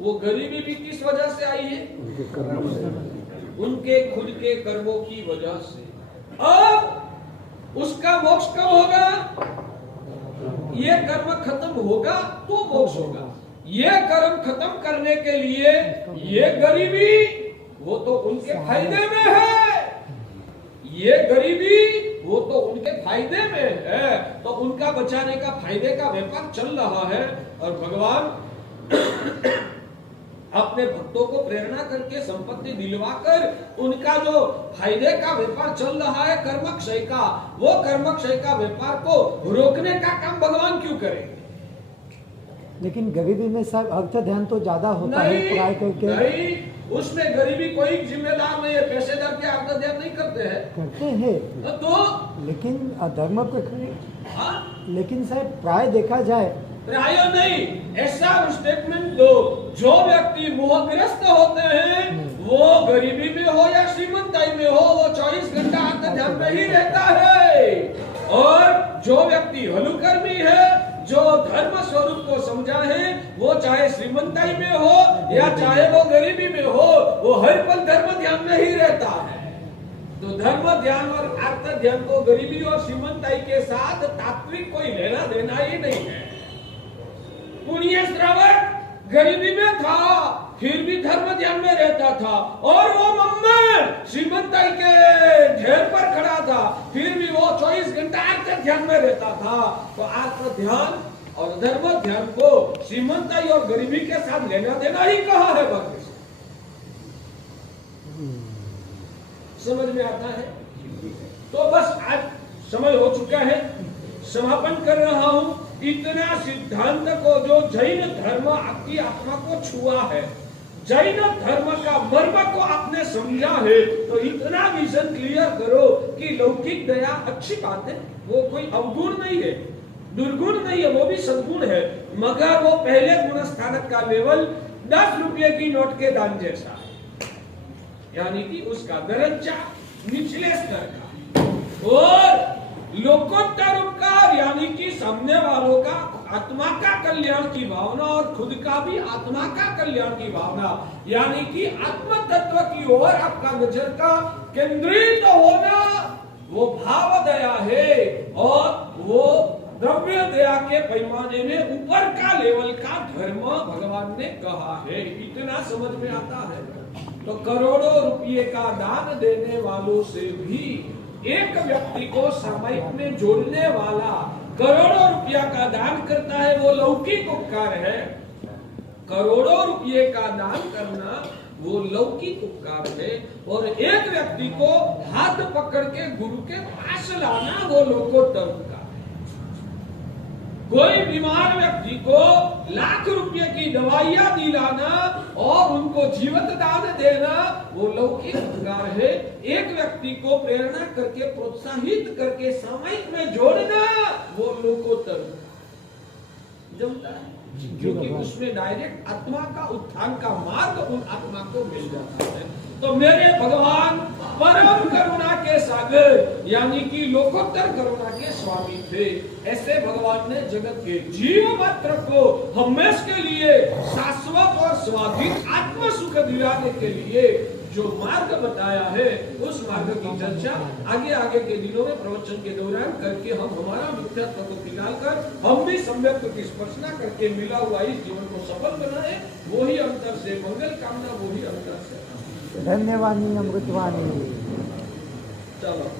वो गरीबी भी किस वजह से आई है? उनके खुद के कर्मों की वजह से। अब उसका मोक्ष कब होगा? ये कर्म खत्म होगा तो मोक्ष होगा। ये कर्म खत्म करने के लिए ये गरीबी वो तो उनके फायदे में है, ये गरीबी वो तो उनके फायदे में है, तो उनका बचाने का फायदे का व्यापार चल रहा है। और भगवान अपने भक्तों को प्रेरणा करके संपत्ति दिलवाकर उनका जो फायदे का व्यापार चल रहा है कर्मक्षय का, वो कर्मक्षय का व्यापार को रोकने का काम भगवान क्यों करेंगे? लेकिन गरीबी में सब अर्थ ध्यान तो ज्यादा होता है प्राय करके। नहीं, उसमें गरीबी कोई जिम्मेदार नहीं है, पैसेदार के अर्थ ध्यान नहीं करते हैं तो लेकिन धर्म हाँ? लेकिन साहब प्राय देखा जाए, प्राय नहीं, ऐसा स्टेटमेंट दो जो व्यक्ति मोहग्रस्त होते हैं वो गरीबी में हो या श्रीमंताई में हो, वो 24 घंटा अर्थ ध्यान में ही रहता है। और जो व्यक्ति हलुकर्मी है, जो धर्म स्वरूप को समझा है, वो चाहे श्रीमंताई में हो या चाहे वो गरीबी में हो, वो हर पल धर्म ध्यान में ही रहता है। तो धर्म ध्यान और अर्थ ध्यान को गरीबी और श्रीमंताई के साथ तात्विक कोई लेना देना ही नहीं है। पुण्य श्रावक गरीबी में था, फिर भी धर्म ध्यान में रहता था, और वो मम्मा श्रीमंताई के घेर पर खड़ा था, फिर भी वो 24 घंटा अर्थ ध्यान में रहता था। तो अर्थ ध्यान और धर्म ध्यान को श्रीमंताई और गरीबी के साथ लेना देना ही कहा है भगवान। समझ में आता है? तो बस आज समय हो चुका है, समापन कर रहा हूं। इतना सिद्धांत को जो जैन धर्म आपकी आत्मा को छुआ है, जैन धर्म का मर्म को आपने समझा है, तो इतना विजन क्लियर करो कि लौकिक दया अच्छी बात है, वो कोई अवगुण नहीं है, दुर्गुण नहीं है, वो भी सद्गुण है, मगर वो पहले गुण स्थानक का लेवल 10 रुपये की नोट के दान जैसा है, यानी कि उसका दर्जा निचले स्तर का। और लोकोत्तर उपकार यानी कि सामने वालों का आत्मा का कल्याण की भावना और खुद का भी आत्मा का कल्याण की भावना, यानी कि आत्म तत्व की ओर आपका नजर का केंद्रित होना, वो भाव दया है। और वो द्रव्य दया के पैमाने में ऊपर का लेवल का धर्म भगवान ने कहा है। इतना समझ में आता है? तो करोड़ों रुपये का दान देने वालों से भी एक व्यक्ति को सामायिक में जोड़ने वाला करोड़ों रुपया का दान करता है, वो लौकिक उपकार है। करोड़ों रुपये का दान करना वो लौकिक उपकार है, और एक व्यक्ति को हाथ पकड़ के गुरु के पास लाना वो लोकोत्तर उपकार है। कोई बीमार व्यक्ति को लाख रुपए की दवाइयां दिलाना और उनको जीवित दान देना वो लौकिक उपकार है। एक व्यक्ति को प्रेरणा करके प्रोत्साहित करके सामायिक में जोड़ना वो लोकोत्तर जमता है, क्योंकि उसमें डायरेक्ट आत्मा का उत्थान का मार्ग उन आत्मा को मिल जाता है। तो मेरे भगवान परम करुणा के सागर यानी कि लोकोत्तर करुणा के स्वामी थे। ऐसे भगवान ने जगत के जीव मात्र को हमेशा के लिए शाश्वत और स्वाधीन आत्म सुख दिलाने के लिए जो मार्ग बताया है उस मार्ग की चर्चा आगे आगे के दिनों में प्रवचन के दौरान करके हम हमारा मिथ्यात्व को निकालकर हम भी सम्यक की स्पर्शना करके मिला हुआ इस जीवन को सफल बनाए। वही अंतर से मंगल कामना, वही अंतर से धन्यवाद अमृतवाणी। चलो।